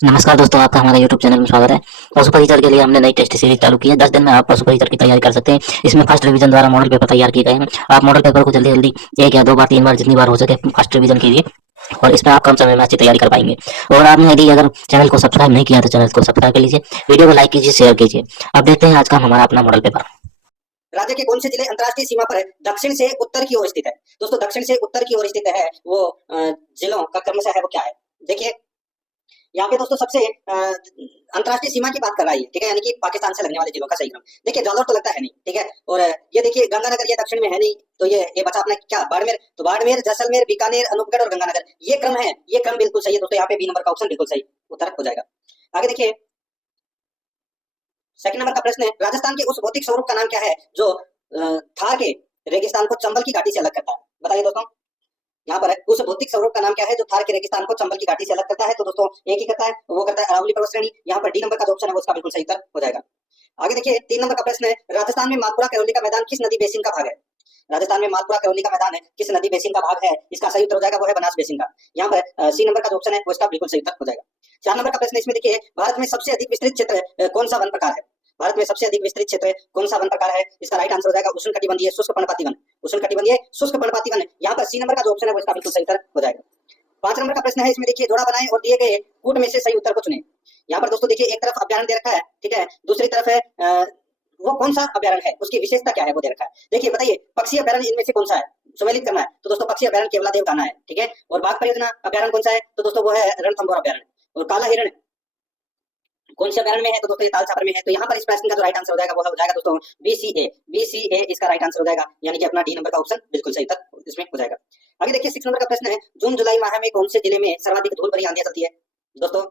नमस्कार दोस्तों, आपका हमारे YouTube चैनल में स्वागत है। पशु परिचर के लिए हमने नई टेस्ट सीरीज चालू की है। 10 दिन में आप पशु परिचर की तैयारी कर सकते हैं। इसमें फर्स्ट रिवीजन द्वारा मॉडल पेपर तैयार किए गए हैं। आप मॉडल पेपर को जल्दी जल्दी एक या दो बार, तीन बार, जितनी बार हो सके फर्स्ट रिवीजन कीजिए और इसमें आप कम समय में अच्छी तैयारी कर पाएंगे। और आपने यदि अगर चैनल को सब्सक्राइब नहीं किया तो चैनल को सब्सक्राइब कर लीजिए, वीडियो को लाइक कीजिए, शेयर कीजिए। अब देखते हैं आज का हमारा अपना मॉडल पेपर। राज्य के कौन से जिले अंतर्राष्ट्रीय सीमा पर दक्षिण से उत्तर की ओर स्थित है? दोस्तों, दक्षिण से उत्तर की ओर स्थित है वो जिलों का क्रमशः है वो क्या है? देखिए, यहाँ पे दोस्तों सबसे अंतर्राष्ट्रीय सीमा की बात कर रहा है, ठीक है, यानी कि पाकिस्तान से लगने वाले जिलों का सही क्रम। देखिए, जालौर तो लगता है नहीं, ठीक है, और ये देखिए गंगानगर, ये दक्षिण में है नहीं, तो ये बचा अपना क्या, बाड़मेर। तो बाड़मेर, जैसलमेर, बीकानेर, अनूपगढ़ और गंगानगर, ये क्रम है, ये क्रम बिल्कुल सही है दोस्तों। यहाँ पे बी नंबर का ऑप्शन बिल्कुल सही उत्तर हो जाएगा। आगे देखिए, सेकंड नंबर का प्रश्न है, राजस्थान के उस भौतिक स्वरूप का नाम क्या है जो थार के रेगिस्तान को चंबल की घाटी से अलग करता है? बताइए दोस्तों, यहाँ पर उस भौतिक स्वरूप का नाम क्या है जो थार के रेगिस्तान को चंबल की घाटी से अलग करता है? तो दोस्तों एक ही करता है, वो करता है अरावली पर्वत श्रेणी। यहाँ पर डी नंबर का जो ऑप्शन है वो उसका बिल्कुल सही उत्तर हो जाएगा। आगे देखिए, 3 नंबर का प्रश्न है, राजस्थान में मालपुरा करौली का मैदान किस नदी बेसिन का भाग है? राजस्थान में मालपुरा करौली का मैदान है किस नदी बेसिन का भाग है? इसका सही उत्तर हो जाएगा वो है बनास बेसिन का। यहाँ पर सी नंबर का जो ऑप्शन है वो इसका बिल्कुल सही उत्तर हो जाएगा। 4 नंबर का प्रश्न है, इसमें देखिए, भारत में सबसे अधिक विस्तृत क्षेत्र कौन सा वन प्रकार है? भारत में सबसे अधिक विस्तृत क्षेत्र कौन सा वन प्रकार है? इसका राइट आंसर हो जाएगा उष्णकटिबंधीय शुष्क पर्णपाती वन। उष्णकटिबंधीय शुष्क पर्णपाती वन, यहाँ पर सी नंबर का जो ऑप्शन है वो इसका बिल्कुल सही उत्तर हो जाएगा। 5 नंबर का प्रश्न है, इसमें देखिए, जोड़ा बनाएं और दिए गए कूट में से सही उत्तर को चुनें। यहाँ पर दोस्तों देखिए, एक तरफ अभ्यारण्य दे रखा है, ठीक है, दूसरी तरफ है वो कौन सा अभ्यारण्य है, उसकी विशेषता क्या है वो दे रखा है। देखिए बताइए, पक्षी अभ्यारण्य इनमें से कौन सा है? सुमेलित करना है, तो दोस्तों पक्षी अभ्यारण्य केवलादेव कान्हा है, ठीक है। और बाघ परियोजना अभ्यारण्य कौन सा है? तो दोस्तों वो है रणथंभौर अभ्यारण्य। और काला हिरण कौन से अभ्यारण्य में है? तो दोस्तों ये ताल छापर में है। तो यहाँ पर इस प्रश्न का जो राइट आंसर हो जाएगा वो हो जाएगा दोस्तों बीसीए। बीसीए इसका राइट आंसर हो जाएगा, यानी कि अपना डी नंबर का ऑप्शन बिल्कुल सही उत्तर इसमें हो जाएगा। आगे देखिए, 6 नंबर का प्रश्न है, जून जुलाई माह में कौन से जिले में सर्वाधिक धूल भरी आंधियां चलती है? दोस्तों,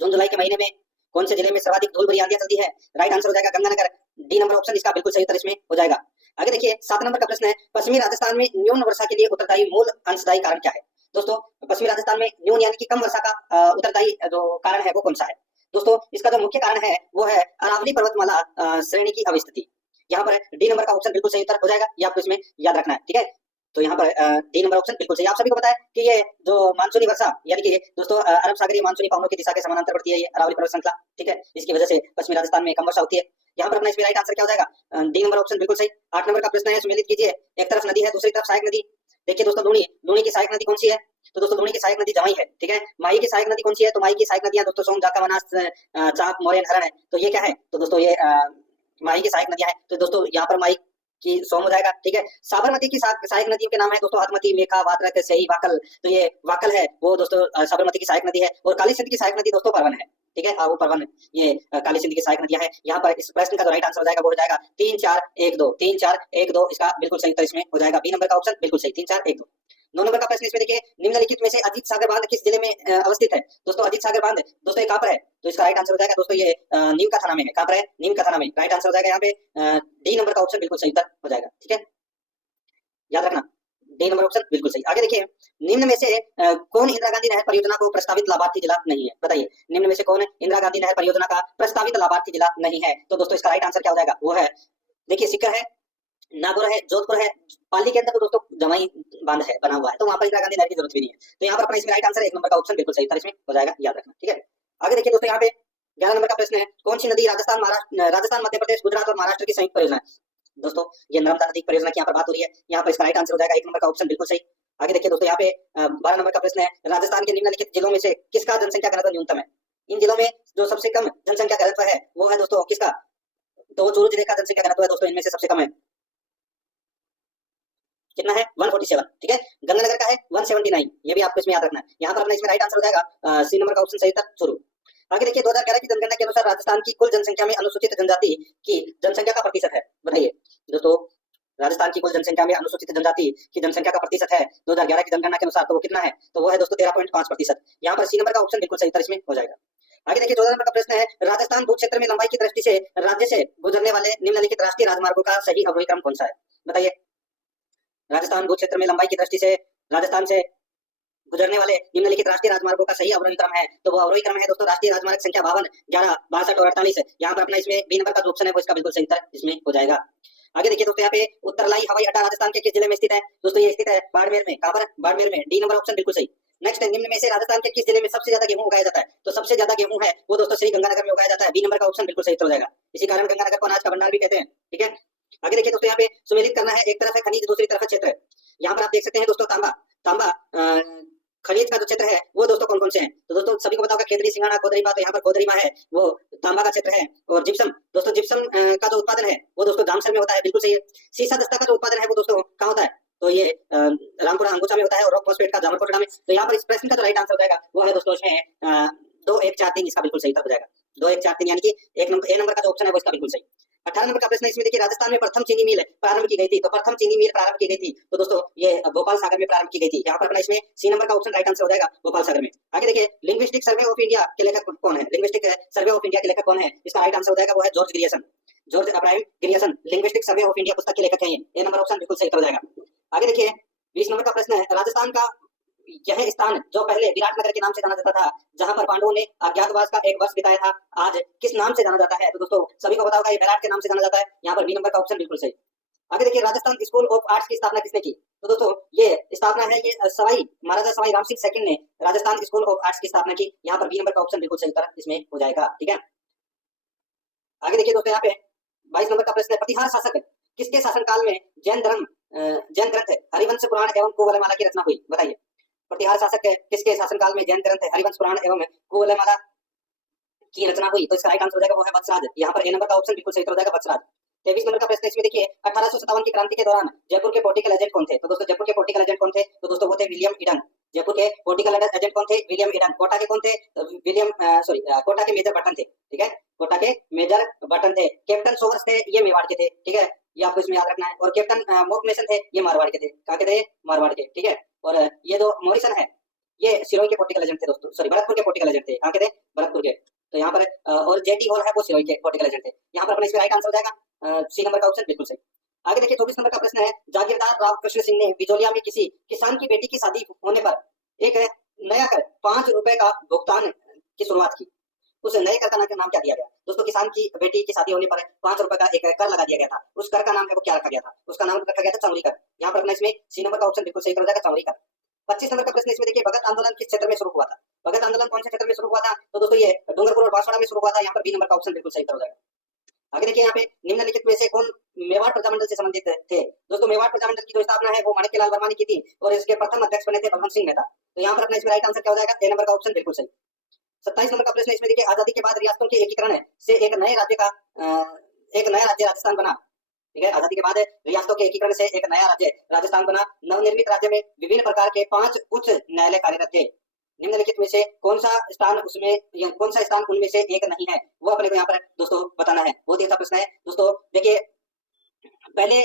जून जुलाई के महीने में कौन से जिले में सर्वाधिक धूल भरी आंधियां चलती है? राइट आंसर हो जाएगा गंगानगर। डी नंबर ऑप्शन इसका बिल्कुल सही उत्तर इसमें हो जाएगा। आगे देखिए, 7 नंबर का प्रश्न है, पश्चिमी राजस्थान में न्यून वर्षा के लिए उत्तरदायी मूल अंशदायी कारण क्या है? दोस्तों, पश्चिमी राजस्थान में न्यून यानी कि कम वर्षा का उत्तरदायी जो कारण है वो कौन सा है? दोस्तों, इसका जो मुख्य कारण है वो है अरावली पर्वतमाला श्रेणी की अवस्थिति। यहाँ पर डी नंबर का ऑप्शन बिल्कुल सही उत्तर हो जाएगा, ये आपको इसमें याद रखना है, ठीक है। तो यहाँ पर डी नंबर ऑप्शन बिल्कुल सही। आप सभी को पता है कि ये जो मानसूनी वर्षा, यानी कि दोस्तों अरब सागरीय मानसूनी पवनों की दिशा के समानांतर बढ़ती है ये अरावली पर्वत श्रृंखला, ठीक है। इसकी वजह से पश्चिमी राजस्थान में कम वर्षा होती है। यहाँ पर अपना इसमें राइट आंसर क्या हो जाएगा? डी नंबर ऑप्शन बिल्कुल सही। 8 नंबर का प्रश्न है, सुमेलित कीजिए, एक तरफ नदी है दूसरी तरफ सहायक नदी। देखिए दोस्तों, लूणी, लूणी की सहायक नदी कौन सी है? तो दोस्तों लूणी की सहायक नदी जवाई है, ठीक है। माही की सहायक नदी कौन सी है? तो माही की सहायक नदियां दोस्तों सोम, जाका, मनास, चाक, मोरैन, हरण है। तो ये क्या है? तो दोस्तों ये माही की सहायक नदियां है। तो दोस्तों यहाँ पर माही की सोम हो जाएगा, ठीक है। साबरमती की सहायक नदियों के नाम है दोस्तों हथमती, मेखा, वात्रक, सही, वाकल। तो ये वाकल है वो दोस्तों साबरमती की सहायक नदी है। और काली सिंध की सहायक नदी दोस्तों परवन है, ठीक है। वो परवन, ये काली सिंध की सहायक नदियां है। यहाँ पर इस प्रश्न का जो राइट आंसर हो जाएगा वो हो जाएगा 3 4 1 2। 3 4 1 2 इसका बिल्कुल सही उत्तर इसमें हो जाएगा। बी नंबर का ऑप्शन बिल्कुल सही, 3 4 1 2। 9 नंबर का प्रश्न, इसमें देखिए, निम्नलिखित में से अजीत सागर बांध किस जिले में अवस्थित है? दोस्तों अजीत सागर बांध दोस्तों ये कहाँ पर है? तो इसका राइट आंसर हो जाएगा दोस्तों ये नीम का थाना में है। कहाँ पर है? नीम का थाना में। राइट आंसर हो जाएगा यहाँ पे डी नंबर का ऑप्शन बिल्कुल सही उत्तर हो जाएगा, ठीक है, याद रखना, डी नंबर ऑप्शन बिल्कुल सही। आगे देखिए, निम्न में से कौन इंदिरा गांधी नहर परियोजना को प्रस्तावित लाभार्थी जिला नहीं है? बताइए, निम्न में से कौन इंदिरा गांधी नहर परियोजना का प्रस्तावित लाभार्थी जिला नहीं है? तो दोस्तों इसका राइट आंसर क्या हो जाएगा? वो है, देखिए, सीकर है, नागौर है, जोधपुर है, पाली के अंदर तो दोस्तों जवाई बांध है बना हुआ है, तो वहां पर इंदिरा गांधी नहर की जरूरत भी नहीं है। तो यहाँ पर अपना इसमें राइट आंसर 1 नंबर का ऑप्शन बिल्कुल सही था इसमें हो जाएगा, याद रखना, ठीक है। आगे देखिए दोस्तों, यहाँ पे 11 नंबर का प्रश्न है, कौन सी नदी राजस्थान, मध्य प्रदेश, गुजरात और महाराष्ट्र की संयुक्त परियोजना है? दोस्तों ये नर्मदा नदी परियोजना की यहाँ पर बात हो रही है। यहाँ पर इसका राइट आंसर हो जाएगा 1 नंबर का ऑप्शन बिल्कुल सही। आगे देखिए दोस्तों, यहाँ पे 12 नंबर का प्रश्न है, राजस्थान के निम्नलिखित जिलों में से किसका जनसंख्या घनत्व न्यूनतम है? इन जिलों में जो सबसे कम जनसंख्या घनत्व है वो है दोस्तों किसका? तो चूरू जिले का जनसंख्या घनत्व है दोस्तों इनमें से सबसे कम है। कितना है? 147, ठीक है। गंगानगर का है 179, ये भी आपको इसमें याद रखना है। यहाँ पर अपना इसमें राइट आंसर हो जाएगा सी नंबर का ऑप्शन सही था, चूरू। आगे देखिए, 2011 की जनगणना के अनुसार राजस्थान की कुल जनसंख्या में अनुसूचित जनजाति की जनसंख्या का प्रतिशत है? बताइए दोस्तों, राजस्थान की कुल जनसंख्या में अनुसूचित जनजाति की जनसंख्या का प्रतिशत है 2011 की जनगणना के अनुसार, तो वो कितना है? तो वो है दोस्तों 13.5%। यहाँ पर सी नंबर का ऑप्शन बिल्कुल सही उत्तर इसमें हो जाएगा। आगे देखिए, 14 नंबर का प्रश्न है, राजस्थान भू क्षेत्र में लंबाई की दृष्टि से राज्य से गुजरने वाले निम्नलिखित राष्ट्रीय राजमार्गों का सही अवरोही क्रम कौन सा है? बताइए, राजस्थान भू क्षेत्र में लंबाई की दृष्टि से राजस्थान से गुजरने वाले निम्नलिखित राष्ट्रीय राजमार्गों का सही अवरोही क्रम है, तो वो अवरोही क्रम है दोस्तों राष्ट्रीय राजमार्ग संख्या 52, 11, 62 और 48। यहाँ पर अपना इसमें बी नंबर का जो ऑप्शन है वो इसका बिल्कुल सही उत्तर इसमें हो जाएगा। आगे देखिए दोस्तों, यहाँ पे उत्तरलाई हवाई अड्डा राजस्थान के किस जिले में स्थित है? दोस्तों ये स्थित है बाड़मेर में। कहाँ पर? बाड़मेर में। डी नंबर ऑप्शन बिल्कुल सही। नेक्स्ट है, निम्न में से राजस्थान के किस जिले में सबसे ज्यादा गेहूं उगाया जाता है? तो सबसे ज्यादा गेहूं है वो दोस्तों श्री गंगानगर में उगाया जाता है। बी नंबर का ऑप्शन बिल्कुल सही उत्तर हो जाएगा। इसी कारण गंगानगर को अनाज का भंडार भी कहते हैं। ठीक है, आगे देखिए दोस्तों, यहाँ पे सुमेलित करना है, एक तरफ है खनिज, दूसरी तरफ है क्षेत्र। यहाँ पर आप देख सकते हैं दोस्तों, तांबा तांबा खनिज का जो क्षेत्र है वो दोस्तों कौन कौन से हैं? तो दोस्तों सभी को पता होगा, खेतड़ी, सिंगाड़ा, कोदरीबा। तो यहाँ पर कोदरीबा है वो तांबा का क्षेत्र है। और जिप्सम दोस्तों, जिप्सम का जो उत्पादन है वो दोस्तों जामसर में होता है, बिल्कुल सही है। सीसा दस्ता का जो उत्पादन है वो दोस्तों कहाँ होता है? तो ये रामपुरा अंगूचा में होता है, और रॉक फॉस्फेट का जामरकोटड़ा में। तो यहाँ पर इस प्रश्न का जो राइट आंसर हो जाएगा वो है दोस्तों इसमें 2 1 4 3, इसका बिल्कुल सही उत्तर हो जाएगा। 2 1 4 3 यानी कि एक नंबर ए नंबर का जो ऑप्शन है वो इसका बिल्कुल सही। 18 नंबर का प्रश्न है, इसमें देखिए राजस्थान में प्रथम चीनी मिल प्रारंभ की गई थी। तो प्रथम चीनी मिल प्रारंभ की गई थी तो दोस्तों ये भोपाल सागर में प्रारंभ की गई थी। यहाँ पर अपना इसमें सी नंबर का ऑप्शन राइट आंसर हो जाएगा, भोपाल सागर में। आगे देखिए, लिंग्विस्टिक सर्वे ऑफ इंडिया के लेखक कौन है? लिंग्विस्टिक सर्वे ऑफ इंडिया के लेखक कौन है? इसका राइट आंसर हो जाएगा वो है George Grierson. George Abraham Grierson linguistic survey of India पुस्तक के लेखक हैं ये। ए नंबर ऑप्शन बिल्कुल सही उत्तर हो जाएगा। आगे देखिए, 20 नंबर का प्रश्न है, राजस्थान का यह स्थान जो पहले विराटनगर के नाम से जाना जाता था, जहां पर पांडवों ने अज्ञातवास का 1 वर्ष बिताया था, आज किस नाम से जाना जाता है? तो दोस्तों सभी को पता होगा ये विराट के नाम से जाना जाता है। यहाँ पर बी नंबर का ऑप्शन बिल्कुल सही। आगे देखिए, राजस्थान स्कूल ऑफ आर्ट्स की स्थापना किसने की? तो दोस्तों ये स्थापना है, ये सवाई महाराजा सवाई राम सिंह सेकंड ने राजस्थान स्कूल ऑफ आर्ट्स की स्थापना की। यहाँ पर बी नंबर का ऑप्शन बिल्कुल सही उत्तर इसमें हो जाएगा। ठीक है, आगे देखिए दोस्तों, यहाँ पे 22 नंबर का प्रश्न है, प्रतिहार शासक किसके शासनकाल में जैन ग्रंथ हरिवंश पुराण एवं कुवलयमाला की रचना हुई? बताइए, प्रतिहार शासक किसके शासनकाल में जैन ग्रंथ हरिवंश पुराण एवं कुवलयमाला की रचना हुई? तो इसका राइट आंसर हो जाएगा वो है वत्सराज। यहाँ पर ए नंबर का ऑप्शन बिल्कुल सही हो जाएगा, वत्सराज। 23 नंबर का प्रश्न इसमें देखिए, 1857 की क्रांति के दौरान जयपुर के पॉलिटिकल एजेंट कौन थे? तो दोस्तों जयपुर के पॉलिटिकल एजेंट कौन थे? तो दोस्तों वो थे विलियम ईडन। जयपुर के पॉलिटिकल एजेंट कौन थे? William Eden. कोटा के कौन थे? कोटा के मेजर बटन थे। ठीक है, कोटा के मेजर बटन थे। कैप्टन सोवर्स थे, ये मेवाड़ के थे। ठीक है, ये आपको इसमें याद रखना है। और कैप्टन मोकमेसन थे, ये मारवाड़ के थे। कहाँ के थे? मारवाड़ के। ठीक है, और ये जो मॉरिसन है ये सिरोही के पॉलिटिकल एजेंट थे दोस्तों, सॉरी भरतपुर के पॉलिटिकल एजेंट थे। कहाँ के थे? भरतपुर के। तो यहाँ पर और जेटी हॉल है वो सिरोही के पॉलिटिकल एजेंट थे। यहाँ पर अपना इसमें राइट आंसर हो जाएगा सी नंबर का ऑप्शन बिल्कुल सही। आगे देखिए, 24 नंबर का प्रश्न है, जागीरदार राव कृष्ण सिंह ने बिजोलिया में किसी किसान की बेटी की शादी होने पर एक नया कर 5 रुपए का भुगतान की शुरुआत की। उस नए कर का नाम क्या दिया गया? दोस्तों किसान की बेटी की शादी होने पर 5 रुपए का एक कर लगा दिया गया था। उस कर का नाम है वो क्या रखा गया था? उसका नाम रखा गया था चौरी कर। यहाँ पर अपना इसमें सी नंबर का ऑप्शन बिल्कुल सही हो जाएगा, चौरी कर। 25 नंबर का प्रश्न इसमें देखिए, भगत आंदोलन किस क्षेत्र में शुरू हुआ था? भगत आंदोलन कौन से क्षेत्र में शुरू हुआ था? तो दोस्तों ये डूंगरपुर और बांसवाड़ा में शुरू हुआ था। यहाँ पर बी नंबर का ऑप्शन बिल्कुल सही हो जाएगा। आगे देखिए, यहाँ पे निम्नलिखित में से कौन मेवाड़ प्रजामंडल से संबंधित थे? दोस्तों मेवाड़ प्रजामंडल की जो स्थापना है वो माणिक्यलाल वर्मा ने की थी, और इसके प्रथम अध्यक्ष बने थे भगवंत सिंह मेहता। तो यहाँ पर अपना इसमें राइट आंसर क्या हो जाएगा? ए नंबर का ऑप्शन बिल्कुल सही। 27 नंबर का प्रश्न इसमें देखिए, आजादी के बाद रियासतों के एकीकरण से एक नया राज्य राजस्थान बना। ठीक है, आजादी के बाद रियासतों के एकीकरण से एक नया राज्य राजस्थान बना। नवनिर्मित राज्य में विभिन्न प्रकार के 5 उच्च न्यायालय कार्यरत थे। निम्नलिखित में से कौन सा स्थान उनमें से एक नहीं है? वो अपने को यहाँ पर दोस्तों बताना है। बहुत ही अच्छा प्रश्न है दोस्तों। देखिए, पहले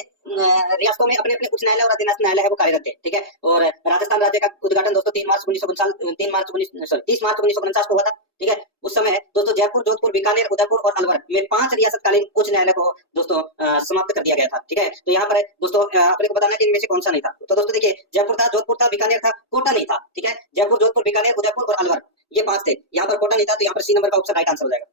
रियासतों में अपने अपने उच्च न्यायालय और अधीनस्थ न्यायालय है वो कार्यरत थे। ठीक है, और राजस्थान राज्य का उद्घाटन दोस्तों 30 मार्च 1949 को हुआ था। ठीक है, उस समय दोस्तों जयपुर, जोधपुर, बीकानेर, उदयपुर और अलवर में 5 रियासतकालीन उच्च न्यायालय को दोस्तों समाप्त कर दिया गया था। ठीक है, तो यहाँ पर दोस्तों अपने को बताना है कि इनमें से कौन सा नहीं था। तो दोस्तों देखिए, जयपुर था, जोधपुर था, बीकानेर था, कोटा नहीं था। ठीक है, जयपुर, जोधपुर, बीकानेर, उदयपुर और अलवर ये 5 थे। यहाँ पर कोटा नहीं था, तो यहाँ पर सी नंबर का ऑप्शन राइट आंसर हो जाएगा।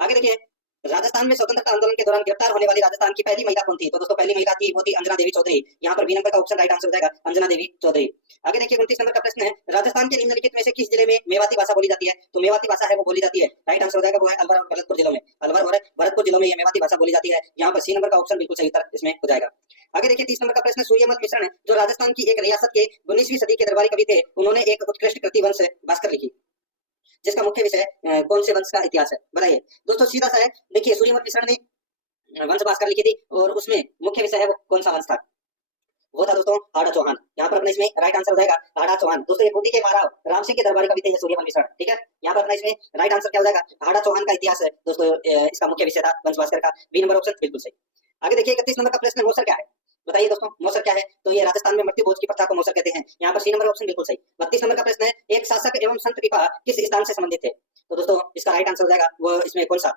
आगे देखिए, राजस्थान में स्वतंत्रता आंदोलन के दौरान गिरफ्तार होने वाली राजस्थान की पहली महिला कौन थी? तो दोस्तों पहली महिला थी वो थी अंजना देवी चौधरी। यहाँ पर बी नंबर का ऑप्शन राइट आंसर हो जाएगा, अंजना देवी चौधरी। आगे देखिए, 29 नंबर का प्रश्न है, राजस्थान के निम्नलिखित में से किस जिले में मेवाती भाषा बोली जाती है? तो मेवाती भाषा है वो बोली जाती है, राइट आंसर हो जाएगा वो है अलवर और भरतपुर जिलों में। अलवर और भरतपुर जिलों में ये मेवाती भाषा बोली जाती है। यहाँ पर सी नंबर का ऑप्शन बिल्कुल सही उत्तर इसमें हो जाएगा। आगे देखिए, 30 नंबर का प्रश्न, सूर्यमल मिश्र जो राजस्थान की एक रियासत के 19वीं सदी के दरबारी कवि थे, उन्होंने एक उत्कृष्ट कृति वंश भास्कर लिखी, जिसका मुख्य विषय कौन से वंश का इतिहास है? बताइए दोस्तों, सीधा सा है। देखिए, सूर्यमल मिश्र ने वंश भास्कर लिखी थी, और उसमें मुख्य विषय है वो कौन सा वंश था? वो था दोस्तों हाड़ा चौहान। यहाँ पर अपने इसमें राइट आंसर हो जाएगा हाड़ा चौहान। दोस्तों ये बूंदी के महाराव राम सिंह के दरबारी कवि थे सूर्यमल मिश्र। ठीक है, यहाँ पर अपना इसमें राइट आंसर क्या हो जाएगा? हाड़ा चौहान का इतिहास है दोस्तों, इसका मुख्य विषय था वंश भास्कर का। बी नंबर ऑप्शन बिल्कुल सही। आगे देखिए, 31 नंबर का प्रश्न, मौसर क्या है? बताइए दोस्तों, मौसर क्या है? तो ये राजस्थान में मृत्यु भोज की प्रथा को मौसर कहते हैं। यहाँ पर सी नंबर ऑप्शन बिल्कुल सही। 32 नंबर का प्रश्न है, एक शासक एवं संत पिपा किस स्थान से संबंधित थे? तो दोस्तों इसका राइट आंसर हो जाएगा वो इसमें कौन सा?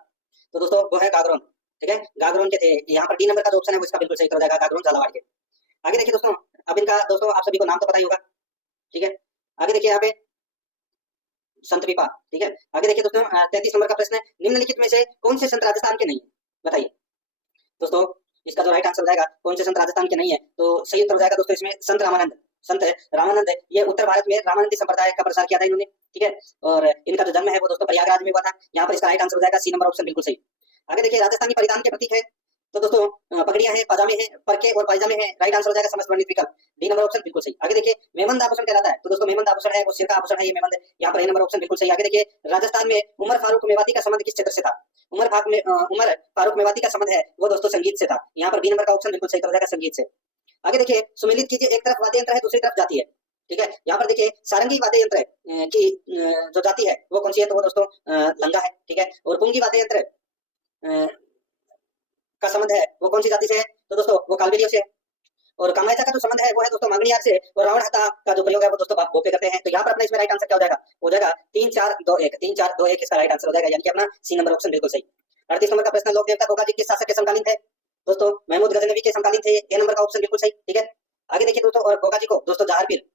तो दोस्तों वो है गागरोन। ठीक है, गागरोन के थे। यहाँ पर डी नंबर का जो ऑप्शन है वो इसका बिल्कुल सही हो जाएगा, गागरोन झालावाड़ के। आगे देखिए दोस्तों, अब इनका दोस्तों आप सभी को नाम तो पता ही होगा। ठीक है, आगे देखिए यहाँ पे संत पिपा। ठीक है, आगे देखिए दोस्तों, 33 नंबर का प्रश्न है, निम्नलिखित में से कौन से संत राजस्थान के नहीं? बताइए दोस्तों, इसका जो राइट आंसर हो जाएगा कौन से संत राजस्थान के नहीं है? तो सही उत्तर हो जाएगा दोस्तों इसमें संत रामानंद। संत रामानंद, ये उत्तर भारत में रामानंदी संप्रदाय का प्रसार किया था इन्होंने, ठीक है। और इनका जो जन्म है वो दोस्तों प्रयागराज में हुआ था। यहाँ पर इसका राइट आंसर हो जाएगा सी नंबर ऑप्शन, बिल्कुल सही। आगे देखिए राजस्थानी परिधान के प्रतीक है, तो दोस्तों पगड़ियां हैं, पाजामे हैं, परके और पायजामे हैं, राइट आंसर हो जाएगा समस्त वर्णित विकल्प, डी नंबर ऑप्शन बिल्कुल सही। आगे देखिए मेमंद आभूषण कहलाता है, तो दोस्तों मेमंद आभूषण है वो सिर का आभूषण है, ये मेमंद, यहाँ पर ए नंबर ऑप्शन बिल्कुल सही। आगे देखिए राजस्थान में उमर फारूक मेवाती का संबंध किस क्षेत्र से था? उमर फारूक मेवाती का संबंध है वो दोस्तों संगीत से था, यहाँ पर बी नंबर का ऑप्शन बिल्कुल सही हो जाएगा, संगीत से। आगे देखिए सुमेलित कीजिए, एक तरफ वाद्य यंत्र है दूसरी तरफ जाती है, ठीक है। यहाँ पर देखिए सारंगी वाद्य यंत्र की जो जाति है वो कौन सी है, तो वो दोस्तों लंगा है, ठीक है। और पुंगी वाद्य यंत्र का संबंध है वो कौन सी जाति से है, तो दोस्तों वो कालबेलिया से है। और कामायचा का जो संबंध है वो है दोस्तों मांगणियार से, और रावण हत्ता का जो प्रयोग है वो दोस्तों भोपे करते हैं। तो यहाँ पर अपना इसमें राइट आंसर क्या हो जाएगा, हो जाएगा 3 4 2 1, 3 4 2 1 इसका राइट आंसर हो जाएगा, यानी कि अपना सी नंबर ऑप्शन बिल्कुल सही। 38 नंबर का प्रश्न, लोक देवता गोगा जी किस शासक के समकालीन थे? दोस्तों महमूद गजनवी के समकालीन थे, ए नंबर का ऑप्शन बिल्कुल सही, ठीक है। आगे देखिए दोस्तों, और गोगा जी को दोस्तों जहार पीर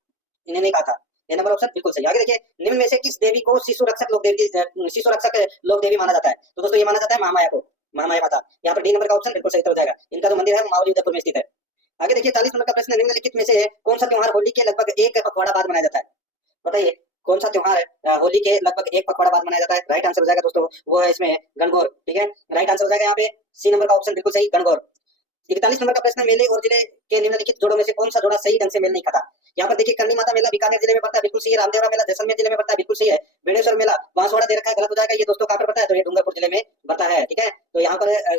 इन्हें नहीं कहा था, ए नंबर ऑप्शन बिल्कुल सही। आगे देखिए निम्न में से किस देवी को शिशु रक्षक लोक देवी माना जाता है? तो दोस्तों ये माना जाता है महामाया को, महामाया माता, यहाँ पर डी नंबर का ऑप्शन बिल्कुल सही हो जाएगा। इनका जो मंदिर है वो मावली उदयपुर में स्थित है। आगे देखिए 40 नंबर का प्रश्न, निम्नलिखित में से कौन सा त्योहार होली के लगभग एक पखवाड़ा बाद मनाया जाता है? बताइए कौन सा त्योहार होली के लगभग एक पखवाड़ा बाद मनाया जाता है? राइट आंसर हो जाएगा दोस्तों वो है इसमें गणगौर, ठीक है। राइट आंसर हो जाएगा यहाँ पे सी नंबर का ऑप्शन बिल्कुल सही, गणगौर। 41 नंबर का प्रश्न, मेले और जिले के निम्नलिखित जोड़ों में से कौन सा जोड़ा सही ढंग से मेल नहीं खाता? यहाँ पर देखिए करनी माता मेला बीकानेर जिले में पड़ता है, बिल्कुल सही है। रामदेवरा मेला जैसलमेर जिले में पड़ता है, बिल्कुल सही है। बेणेश्वर मेला बांसवाड़ा दे रखा है, गलत हो जाएगा, ये दोस्तों कहाँ पर पड़ता है, तो ये डूंगरपुर जिले में पड़ता है, ठीक है। तो यहाँ पर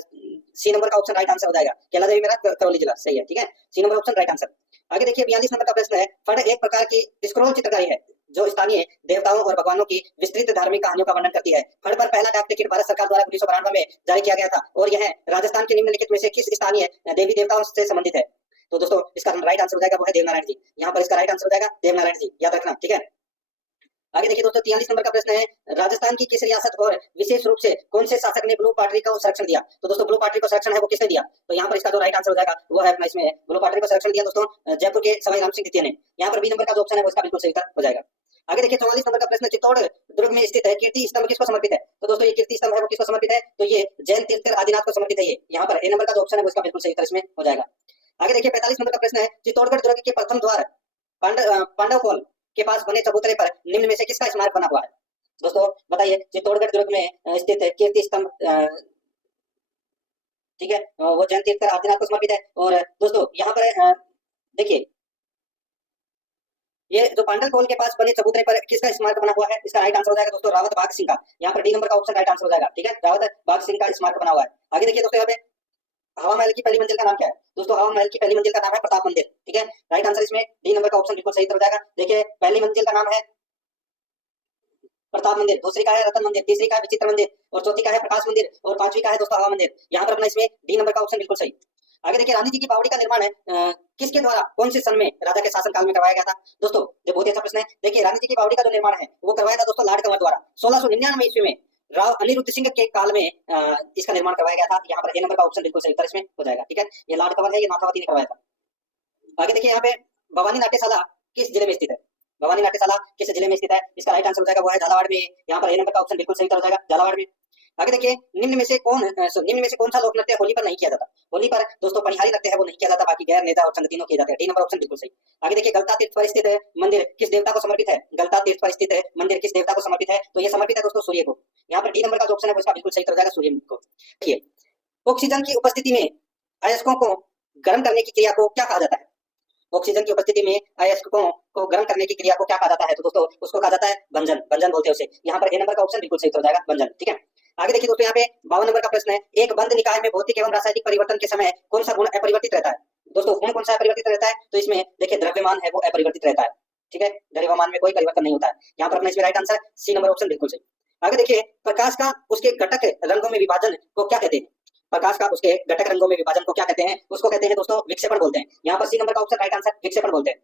सी नंबर का ऑप्शन राइट आंसर हो जाएगा, कैला देवी मेला करौली जिला, सही है, ठीक है। C number option right answer. आगे देखिए 42 नंबर का प्रश्न है, फड़ एक प्रकार की स्क्रोल चित्रकारी है जो स्थानीय देवताओं और भगवानों की विस्तृत धार्मिक कहानियों का वर्णन करती है। फड़ पर पहला डाक टिकट भारत सरकार द्वारा 1992 में जारी किया गया था, और यह राजस्थान के निम्नलिखित में से किस स्थानीय देवी देवताओं से संबंधित है? तो दोस्तों इसका राइट आंसर हो जाएगा वो है देवनारायण जी, यहाँ पर इसका राइट आंसर हो जाएगा देवनारायण जी, याद रखना, ठीक है। आगे देखिए दोस्तों 43 नंबर का प्रश्न है, राजस्थान की किस रियासत और विशेष रूप से कौन से शासक ने ब्लू पार्टी को संरक्षण दिया? तो दोस्तों ब्लू पार्टी को संरक्षण है वो किसने दिया? तो यहाँ पर इसका जो राइट आंसर हो जाएगा वो है अपना इसमें ब्लू पार्टी को संरक्षण दिया दोस्तों जयपुर के सवाई राम सिंह द्वितीय ने। यहाँ पर बी नंबर का जो ऑप्शन है वो इसका बिल्कुल सही हो जाएगा। आगे देखिए 44 नंबर का प्रश्न, चित्तौड़ दुर्ग में स्थित है कीर्ति स्तंभ किसको समर्पित है? तो दोस्तों ये कीर्ति स्तंभ है वो किसको समर्पित है? तो ये जैन तीर्थकर आदिनाथ को समर्पित है। ये यहाँ पर ए नंबर का जो ऑप्शन है वो इसका बिल्कुल सही उत्तर इसमें हो जाएगा। आगे देखिए 45 नंबर का प्रश्न है, चित्तौड़गढ़ दुर्ग के प्रथम द्वार पांडवपोल के पास बने चबूतरे पर निम्न में से किसका स्मारक बना हुआ है? दोस्तों बताइए चित्तौड़गढ़ दुर्ग में स्थित है कीर्ति स्तंभ, ठीक है, वो जैन तीर्थकर आदिनाथ को समर्पित है। और दोस्तों यहाँ पर देखिए ये जो पांडल पोल के पास बने चबूतरे पर किसका स्मारक बना हुआ है? इसका राइट आंसर हो जाएगा दोस्तों रावत बाघ सिंह का, यहाँ पर डी नंबर का ऑप्शन राइट आंसर हो जाएगा, ठीक है, रावत बाघ सिंह का स्मारक बना हुआ है। आगे देखिए दोस्तों यहाँ पे हवा महल की पहली मंजिल का नाम क्या है? दोस्तों हवा महल की पहली मंजिल का नाम है प्रताप मंदिर, ठीक है। राइट आंसर इसमें डी नंबर का ऑप्शन बिल्कुल सही हो जाएगा। देखिए पहली मंजिल का नाम है प्रताप मंदिर, दूसरी का है रतन मंदिर, तीसरी का है विचित्र मंदिर, और चौथी का है प्रकाश मंदिर, और पांचवी का है दोस्तों हवा मंदिर। यहाँ पर अपना इसमें डी नंबर का ऑप्शन बिल्कुल सही। आगे देखिए रानी जी की बावड़ी का निर्माण है किसके द्वारा कौन से सन में राजा के शासन काल में करवाया गया था? दोस्तों ये बहुत ही अच्छा प्रश्न है। देखिए रानी जी की बावड़ी का जो निर्माण है वो करवाया था दोस्तों लाड कंवर द्वारा 1699 ईस्वी में राव अनिरुद्ध सिंह के काल में इसका निर्माण करवाया गया था। यहाँ पर ए नंबर का ऑप्शन बिल्कुल सही उत्तर इसमें हो जाएगा, ठीक है। ये लाड कंवर है, ये नाथावती ने करवाया था। आगे देखिए यहाँ पे भवानी नाट्यशाला किस जिले में स्थित है? भवानी नाट्यशाला किस जिले में स्थित है? इसका राइट आंसर हो जाएगा वो है झालावाड़ में। यहाँ पर ए नंबर का ऑप्शन बिल्कुल सही हो जाएगा, झालावाड़ में। आगे देखिए निम्न में से कौन सा लोक नृत्य होली पर नहीं किया जाता? होली पर दोस्तों पनिहारी नृत्य है वो नहीं किया जाता, बाकी गैर नेता और संग तीनों किए जाते हैं। डी नंबर ऑप्शन बिल्कुल सही। आगे देखिए गलता तीर्थ पर स्थित मंदिर किस देवता को समर्पित है? गलता तीर्थ पर स्थित मंदिर किस देवता को समर्पित है? तो ये समर्पित है दोस्तों सूर्य को। यहाँ पर डी नंबर का जो ऑप्शन है वो इसका बिल्कुल सही हो जाएगा, सूर्य को। देखिए ऑक्सीजन की उपस्थिति में अयस्कों को गर्म करने की क्रिया को क्या कहा जाता है? ऑक्सीजन की उपस्थिति में अयस्कों को गर्म करने की क्रिया को क्या कहा जाता है? तो दोस्तों उसको कहा जाता है भंजन, भंजन बोलते हैं उसे। यहाँ पर ए नंबर का ऑप्शन बिल्कुल सही हो जाएगा, भंजन, ठीक है। आगे देखिए दोस्तों यहाँ पे 52 नंबर का प्रश्न है, एक बंद निकाय में भौतिक एवं रासायनिक परिवर्तन के समय कौन सा गुण अपरिवर्तित रहता है? दोस्तों गुण कौन सा अपरिवर्तित रहता है? तो इसमें देखिए द्रव्यमान है वो अपरिवर्तित रहता है, ठीक है, द्रव्यमान में कोई परिवर्तन नहीं होता है। यहाँ पर अपना इसमें right answer C number option बिल्कुल सही। आगे देखिए प्रकाश का उसके घटक रंगों में विभाजन को क्या कहते हैं? प्रकाश का उसके घटक रंगों में विभाजन को क्या कहते हैं? उसको कहते हैं दोस्तों विक्षेपण बोलते हैं। यहाँ पर सी नंबर का ऑप्शन राइट आंसर विक्षेपण बोलते हैं।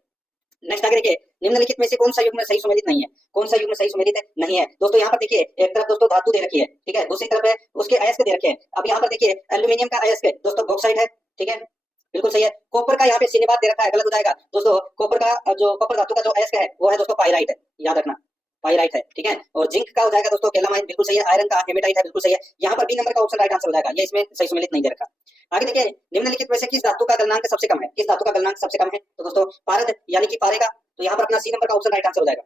नेक्स्ट आगे देखिए निम्नलिखित में से कौन सा युग्म सही सुमेलित नहीं है? कौन सा युग्म सही सुमेलित नहीं है? दोस्तों यहाँ पर देखिए एक तरफ दोस्तों धातु दे रखी है, ठीक है, दूसरी तरफ है उसके अयस्क दे रखे हैं। अब यहाँ पर देखिए एल्यूमिनियम का अयस्क दोस्तों बॉक्साइट है, ठीक है, बिल्कुल सही है। कॉपर का यहाँ पे सिनेबाद दे रखा है, गलत हो जाएगा दोस्तों। कॉपर का जो कॉपर धातु का जो अयस्क है वो है दोस्तों पाइराइट है, याद रखना, पाइराइट है, ठीक है। और जिंक का हो जाएगा दोस्तों कैलामाइन, बिल्कुल सही है। आयरन का हेमेटाइट है, बिल्कुल सही है। यहाँ पर बी नंबर का ऑप्शन राइट आंसर हो जाएगा, ये इसमें सही सुमेलित नहीं दे रखा। आगे देखिए, निम्नलिखित में से किस धातु का गलनांक सबसे कम है? किस धातु का गलनांक सबसे कम है? तो दोस्तों पारद यानी कि पारे का, तो यहाँ पर अपना सी नंबर का ऑप्शन राइट आंसर हो जाएगा।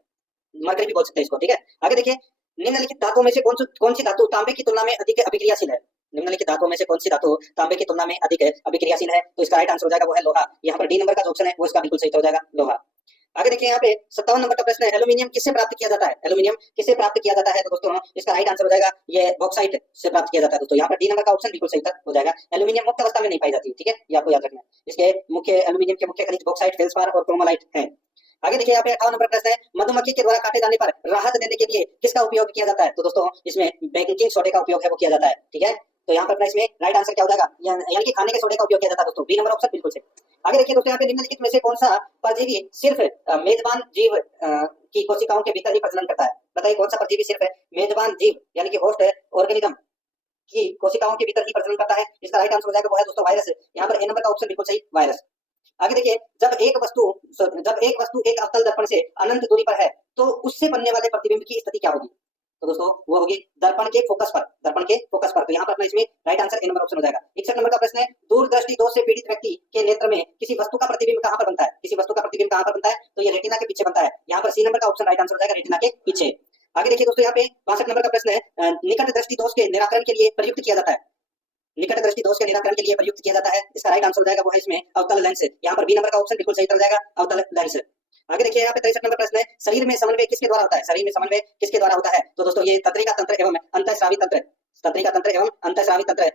मरकरी भी बोल सकते हैं इसको, ठीक है। आगे देखिए, निम्नलिखित धातुओं में से कौन सी धातु तांबे की तुलना में अधिक अभिक्रियाशील है? निम्नलिखित धातुओं में से कौन सी धातु तांबे की तुलना में अधिक अभिक्रियाशील है? तो इसका राइट आंसर हो जाएगा वो है लोहा। यहाँ पर डी नंबर का जो ऑप्शन है वो इसका बिल्कुल सही हो जाएगा, लोहा। आगे देखिए, यहाँ पे 57 नंबर का प्रश्न है, एल्यूमिनियम किससे प्राप्त किया जाता है? एल्यूमिनियम किससे प्राप्त किया जाता है? तो दोस्तों इसका राइट आंसर हो जाएगा ये बॉक्साइट से प्राप्त किया जाता है दोस्तों। यहाँ पर डी नंबर का ऑप्शन बिल्कुल सही हो जाएगा। एल्यूमिनियम मुक्त अवस्था में नहीं पाई जाती, ठीक है, ये आपको याद रखना है। इसके मुख्य एल्यूमिनियम के मुख्य खनिज बॉक्साइट, फेल्सपार और क्रोमोलाइट है। आगे देखिए, यहाँ पे 58 नंबर प्रश्न है, मधुमक्खी के द्वारा काटे जाने पर राहत देने के लिए किसका उपयोग किया जाता है? तो दोस्तों इसमें बेकिंग सोडे का उपयोग है वो किया जाता है, ठीक है। तो यहाँ पर अपना इसमें राइट आंसर क्या हो जाएगा, यानी कि खाने के सोडे का उपयोग किया जाता है दोस्तों, बी नंबर ऑप्शन बिल्कुल सही। आगे देखिए दोस्तों, यहाँ पे निम्नलिखित में से कौन सा परजीवी सिर्फ मेजबान जीव की कोशिकाओं के भीतर ही प्रजनन करता है? बताइए कौन सा परजीवी सिर्फ मेजबान जीव यानी कि होस्ट ऑर्गेनिज्म की कोशिकाओं के भीतर ही प्रजनन करता है? इसका राइट आंसर हो जाएगा वो है दोस्तों वायरस। यहाँ पर ए नंबर का ऑप्शन बिल्कुल सही, वायरस। आगे देखिए, जब एक वस्तु एक अवतल दर्पण से अनंत दूरी पर है तो उससे बनने वाले प्रतिबिंब की स्थिति क्या होगी? तो दोस्तों वो होगी दर्पण के फोकस पर, दर्पण के फोकस पर। तो यहाँ पर अपना इसमें right answer A number option हो जाएगा। 61 नंबर का प्रश्न है, दूरदृष्टि दोष से पीड़ित व्यक्ति के नेत्र में किसी वस्तु का प्रतिबिंब कहाँ पर बनता है? किसी वस्तु का प्रतिबिंब कहाँ पर बनता है? तो ये रेटिना के पीछे बनता है। यहाँ पर सी नंबर का ऑप्शन राइट आंसर हो जाएगा, रेटिना के पीछे। आगे देखिए दोस्तों, यहाँ पे 62 नंबर का प्रश्न है, निकट दृष्टि दोष के निराकरण के लिए प्रयुक्त किया जाता है? निकट दृष्टि दोष के निराकरण के लिए प्रयुक्त किया जाता है, इसका राइट आंसर हो जाएगा वो है इसमें अवतल लेंस। यहाँ पर बी नंबर का ऑप्शन बिल्कुल सही हो जाएगा, अवतल लेंस। आगे देखिए, यहाँ पे 63 नंबर प्रश्न है, शरीर में समन्वय किसके द्वारा होता है? शरीर में समन्वय किसके द्वारा होता है? तो दोस्तों ये तंत्रिका तंत्र एवं अंतःस्रावी तंत्र, तंत्रिका तंत्र एवं अंतःस्रावी तंत्र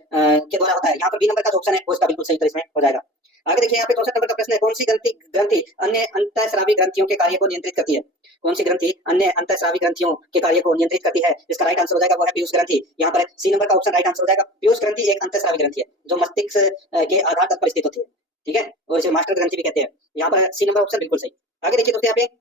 के द्वारा होता है। यहाँ पर बी नंबर का जो ऑप्शन है वो इसका बिल्कुल सही इसमें हो जाएगा। आगे देखिए, यहाँ पे 64 नंबर का प्रश्न है, कौन सी ग्रंथि अन्य अंतःस्रावी ग्रंथियों के कार्य को नियंत्रित करती है? कौन सी ग्रंथि अन्य अंतःस्रावी ग्रंथियों के कार्य को नियंत्रित करती है? इसका राइट आंसर हो जाएगा वो है पीयूष ग्रंथि। यहाँ पर सी नंबर का ऑप्शन राइट आंसर हो जाएगा। पीयूष ग्रंथि एक अंतःस्रावी ग्रंथि है जो मस्तिष्क के आधार तक पर स्थित होती है, ठीक है, और इसे मास्टर ग्रंथि भी कहते हैं। यहाँ पर सी नंबर ऑप्शन बिल्कुल सही। आगे देखिए दोस्तों, यहाँ पे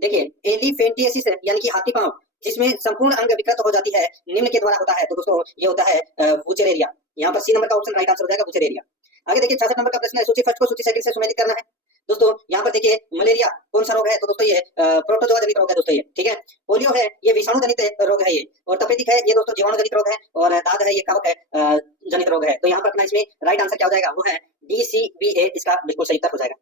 देखिए, एलिफेंटियासिस यानी कि हाथी पांव जिसमें संपूर्ण अंग विकृत हो जाती है, निम्न के द्वारा होता है? तो दोस्तों ये होता है वुचेरेरिया। यहाँ पर सी नंबर का ऑप्शन राइट आंसर हो जाएगा, वुचेरेरिया। आगे देखिए, 66 नंबर का प्रश्न है, सूची फर्स्ट को सूची सेकंड से सुमेलित करना है। दोस्तों यहाँ पर देखिए, मलेरिया कौन सा रोग है? तो दोस्तों ये प्रोटोजोआ जनित रोग है दोस्तों, ये ठीक है। पोलियो है ये विषाणु जनित रोग है ये, और तपेदिक है ये दोस्तों जीवाणु जनित रोग है, और दाद है ये कवक है जनित रोग है। तो यहाँ पर अपना इसमें राइट आंसर क्या हो जाएगा, वो है DCBA, इसका बिल्कुल सही उत्तर हो जाएगा,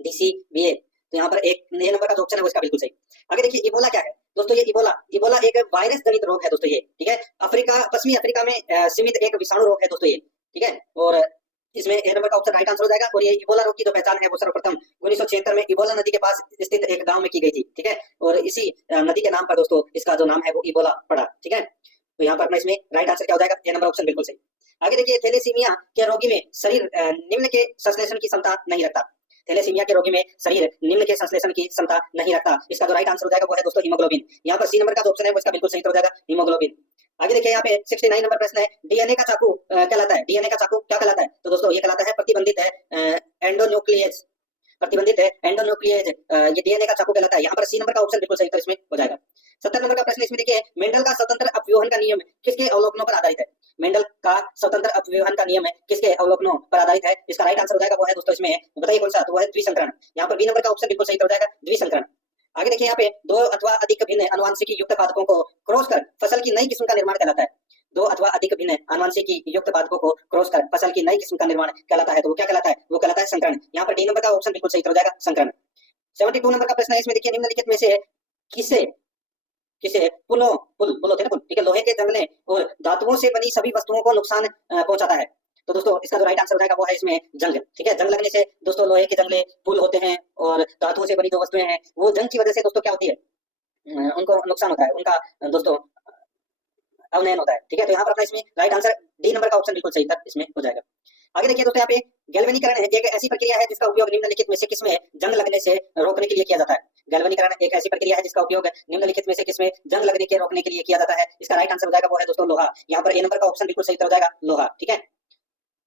DCBA। तो यहाँ पर एक ए नंबर का जो ऑप्शन है वो इसका बिल्कुल सही। आगे देखिए, इबोला क्या है? दोस्तों ये इबोला एक वायरस जनित रोग है दोस्तों, ये ठीक है। पश्चिमी अफ्रीका में सीमित एक विषाणु रोग है दोस्तों ये, ठीक है, और इसमें ए नंबर का ऑप्शन राइट आंसर हो जाएगा। और ये इबोला रोग की जो पहचान है वो सर्वप्रथम 1976 में इबोला नदी के पास स्थित एक गांव में की गई थी, ठीक है, और इसी नदी के नाम पर दोस्तों इसका जो नाम है वो इबोला पड़ा, ठीक है। तो यहाँ पर अपना इसमें राइट आंसर क्या हो जाएगा, ए नंबर ऑप्शन बिल्कुल सही। आगे देखिए, थैलेसीमिया के रोगी में शरीर निम्न के संश्लेषण की क्षमता नहीं रखता। थैलेसीमिया के रोगी में शरीर निम्न के संश्लेषण की क्षमता नहीं रखता, इसका जो राइट आंसर हो जाएगा वो है दोस्तों हीमोग्लोबिन। यहाँ पर सी नंबर का जो ऑप्शन है वो इसका बिल्कुल सही हो जाएगा, हीमोग्लोबिन। आगे देखिए, यहाँ पे 69 नंबर प्रश्न है, डीएनए का चाकू कहलाता है? डीएनए का चाकू क्या कहलाता है? तो दोस्तों ये कहलाता है प्रतिबंधित है एंडोन्यूक्लियेज, प्रतिबंधित है एंडोन्यूक्लियेज, ये डीएनए का चाकू कहलाता है। यहाँ पर सी नंबर का ऑप्शन बिल्कुल सही इसमें हो जाएगा। 70 नंबर का प्रश्न इसमें देखिए, मेंडल का स्वतंत्र अपव्यूहन का नियम किसके अवलोकनों पर आधारित है? मेंडल का स्वतंत्र अपव्यूहन का नियम किसके अवलोकनों पर आधारित है? इसका राइट आंसर हो जाएगा वो है दोस्तों इसमें, बताइए कौन सा? तो वो है द्विसंकरण। यहाँ पर बी नंबर का ऑप्शन बिल्कुल सही हो जाएगा, द्विसंकरण। आगे देखिए, यहाँ पे दो अथवा अधिक भिन्न आनुवंशिकी युक्त पादपों को क्रॉस कर फसल की नई किस्म का निर्माण कहलाता है। दो अथवा अधिक भिन्न आनुवंशिकी युक्त पादपों को क्रॉस कर फसल की नई किस्म का निर्माण कहलाता है, तो वो क्या कहलाता है? वो कहलाता है संकरण। यहाँ पर डी नंबर का ऑप्शन बिल्कुल सही हो जाएगा, संकरण। 72 नंबर का प्रश्न है, इसमें देखिए, निम्नलिखित में से किसे पुलों होते हैं ना, ठीक है, लोहे के जंगले और धातुओं से बनी सभी वस्तुओं को नुकसान पहुंचाता है? तो दोस्तों इसका जो राइट आंसर हो जाएगा वो है इसमें जंग, ठीक है। जंग लगने से दोस्तों लोहे के जंगले पुल होते हैं, और धातुओं से बनी जो वस्तुएं हैं वो जंग की वजह से दोस्तों क्या होती है, उनको नुकसान होता है, उनका दोस्तों अवनयन होता है, ठीक है। तो यहाँ पर अपना इसमें राइट आंसर डी नंबर का ऑप्शन बिल्कुल सही इसमें हो जाएगा। आगे देखिए दोस्तों, यहाँ पे गैल्वेनीकरण एक ऐसी प्रक्रिया है जिसका उपयोग निम्नलिखित में से किसमें जंग लगने से रोकने के लिए किया जाता है? गैल्वेनीकरण एक ऐसी प्रक्रिया है जिसका उपयोग निम्नलिखित में से किसमें जंग लगने के रोकने के लिए किया जाता है? इसका राइट आंसर हो जाएगा वो है दोस्तों लोहा। यहाँ पर ए नंबर का ऑप्शन बिल्कुल सही हो जाएगा, लोहा, ठीक है।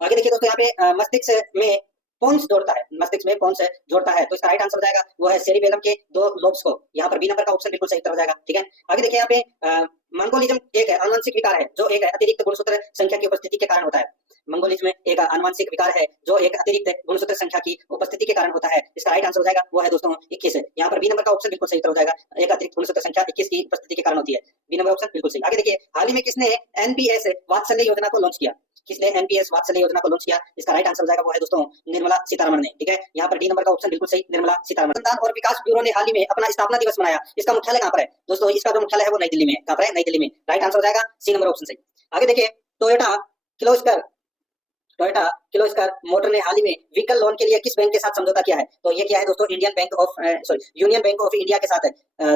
आगे देखिए दोस्तों, यहाँ पे मस्तिष्क में पोन्स जोड़ता है, मस्तिष्क में पोन्स जोड़ता है, तो इसका राइट आंसर हो जाएगा वो है सेरिबेलम के दो लोब्स को। यहाँ पर बी नंबर का ऑप्शन बिल्कुल सही हो जाएगा, ठीक है। आगे देखिए, यहाँ पे मंगोलिज्म एक आनुवंशिक विकार है जो एक अतिरिक्त गुणसूत्र संख्या की उपस्थिति के कारण होता है। मंगोलिज्म एक आनुवंशिक विकार है जो एक अतिरिक्त गुणसूत्र संख्या की उपस्थिति के कारण होता है। इसका राइट आंसर हो जाएगा वो है दोस्तों 21। यहाँ पर बी नंबर का ऑप्शन बिल्कुल सही हो जाएगा, एक अतिरिक्त गुणसूत्र संख्या 21 की उपस्थिति के कारण होती है, बी नंबर ऑप्शन बिल्कुल सही। आगे देखिए, हाल ही में किसने NPS वात्सल्य योजना को लॉन्च किया? किसने एनपीएस वात्सल्य योजना को लॉन्च किया? इसका राइट आंसर हो जाएगा वो है दोस्तों निर्मला सीतारमण ने। ठीक है, यहाँ पर डी नंबर का ऑप्शन बिल्कुल सही, निर्मला सीतारमण। अनुसंधान और विकास ब्यूरो ने हाल ही में अपना स्थापना दिवस मनाया, इसका मुख्यालय कहाँ पर है? दोस्तों इसका जो मुख्यालय है वो नई दिल्ली में है। कहाँ पर है? नई दिल्ली में। राइट आंसर हो जाएगा सी नंबर ऑप्शन सही। आगे देखिए, टोयोटा किर्लोस्कर मोटर ने हाल ही में व्हीकल लोन के लिए किस बैंक के साथ समझौता किया है? तो ये क्या है दोस्तों? यूनियन बैंक ऑफ इंडिया के साथ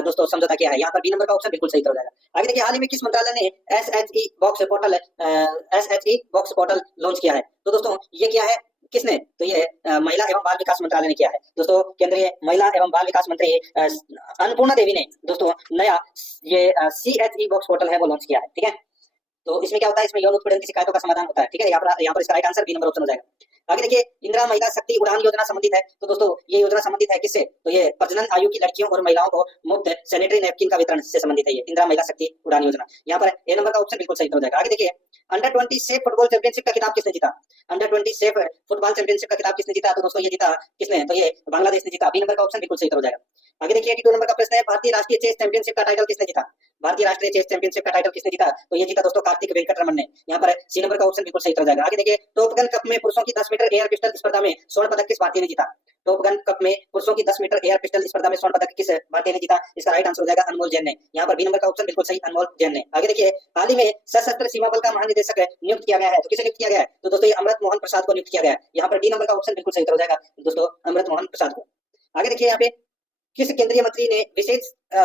दोस्तों समझौता किया है। यहाँ पर बी नंबर का ऑप्शन बिल्कुल सही हो जाएगा। आगे देखिए, हाल ही में किस मंत्रालय ने एसएचई बॉक्स पोर्टल लॉन्च किया है? तो दोस्तों ये क्या है, किसने? तो ये महिला एवं बाल विकास मंत्रालय ने किया है। दोस्तों केंद्रीय महिला एवं बाल विकास मंत्री अन्नपूर्णा देवी ने दोस्तों नया ये CHE बॉक्स पोर्टल है वो लॉन्च किया है। ठीक है, तो इसमें क्या होता है? इसमें यौन उत्पीड़न की शिकायतों का समाधान होता है। ठीक है, यहाँ पर इसका right answer B number option हो जाएगा। आगे देखिए, इंदिरा महिला शक्ति उड़ान योजना संबंधित है। तो दोस्तों ये योजना संबंधित है किससे? तो ये प्रजनन आयु की लड़कियों और महिलाओं को मुफ्त सैनिटरी नैपकिन का वितरण से संबंधित है, ये इंदिरा महिला शक्ति उड़ान योजना। यहाँ पर ए नंबर का ऑप्शन बिल्कुल सही हो जाएगा। आगे देखिए, अंडर 20 सेफ फुटबॉल चैंपियनशिप का खिताब किसने जीता? अंडर 20 सेफ फुटबॉल चैंपियनशिप का खिताब किसने जीता? तो दोस्तों ये जीता किसने? तो ये बांग्लादेश ने जीता। बी नंबर का ऑप्शन बिल्कुल सही हो जाएगा। आगे देखिए, 82 नंबर का प्रश्न है, भारतीय राष्ट्रीय चेस चैंपियनशिप का टाइटल किसने जीता? भारतीय राष्ट्रीय चेस चैंपियनशिप का टाइटल किसने जीता? तो ये जीता दोस्तों कार्तिक वेंकटरमन ने। यहाँ पर सी नंबर का ऑप्शन बिल्कुल सही हो जाएगा। आगे देखिए, टॉप गन कप में पुरुषों की 10 मीटर एयर पिस्टल स्पर्धा में स्वर्ण पदक किस भारतीय ने जीता? टॉप गन कप में पुरुषों की 10 मीटर एयर पिस्टल स्पर्धा में स्वर्ण पदक किस भारतीय ने जीता? इसका राइट आंसर हो जाएगा अनमोल जैन ने। यहाँ पर बी नंबर का ऑप्शन बिल्कुल सही, अनमोल जैन ने। आगे देखिए, हाल ही में सशस्त्र सीमा बल का महानिदेशक नियुक्त किया गया है। तो किसे नियुक्त किया गया है? तो दोस्तों ये अमृत मोहन प्रसाद को नियुक्त किया गया है। यहाँ पर डी नंबर का ऑप्शन बिल्कुल सही हो जाएगा दोस्तों, अमृत मोहन प्रसाद को। आगे देखिए, यहाँ पे किस केंद्रीय मंत्री ने विशेष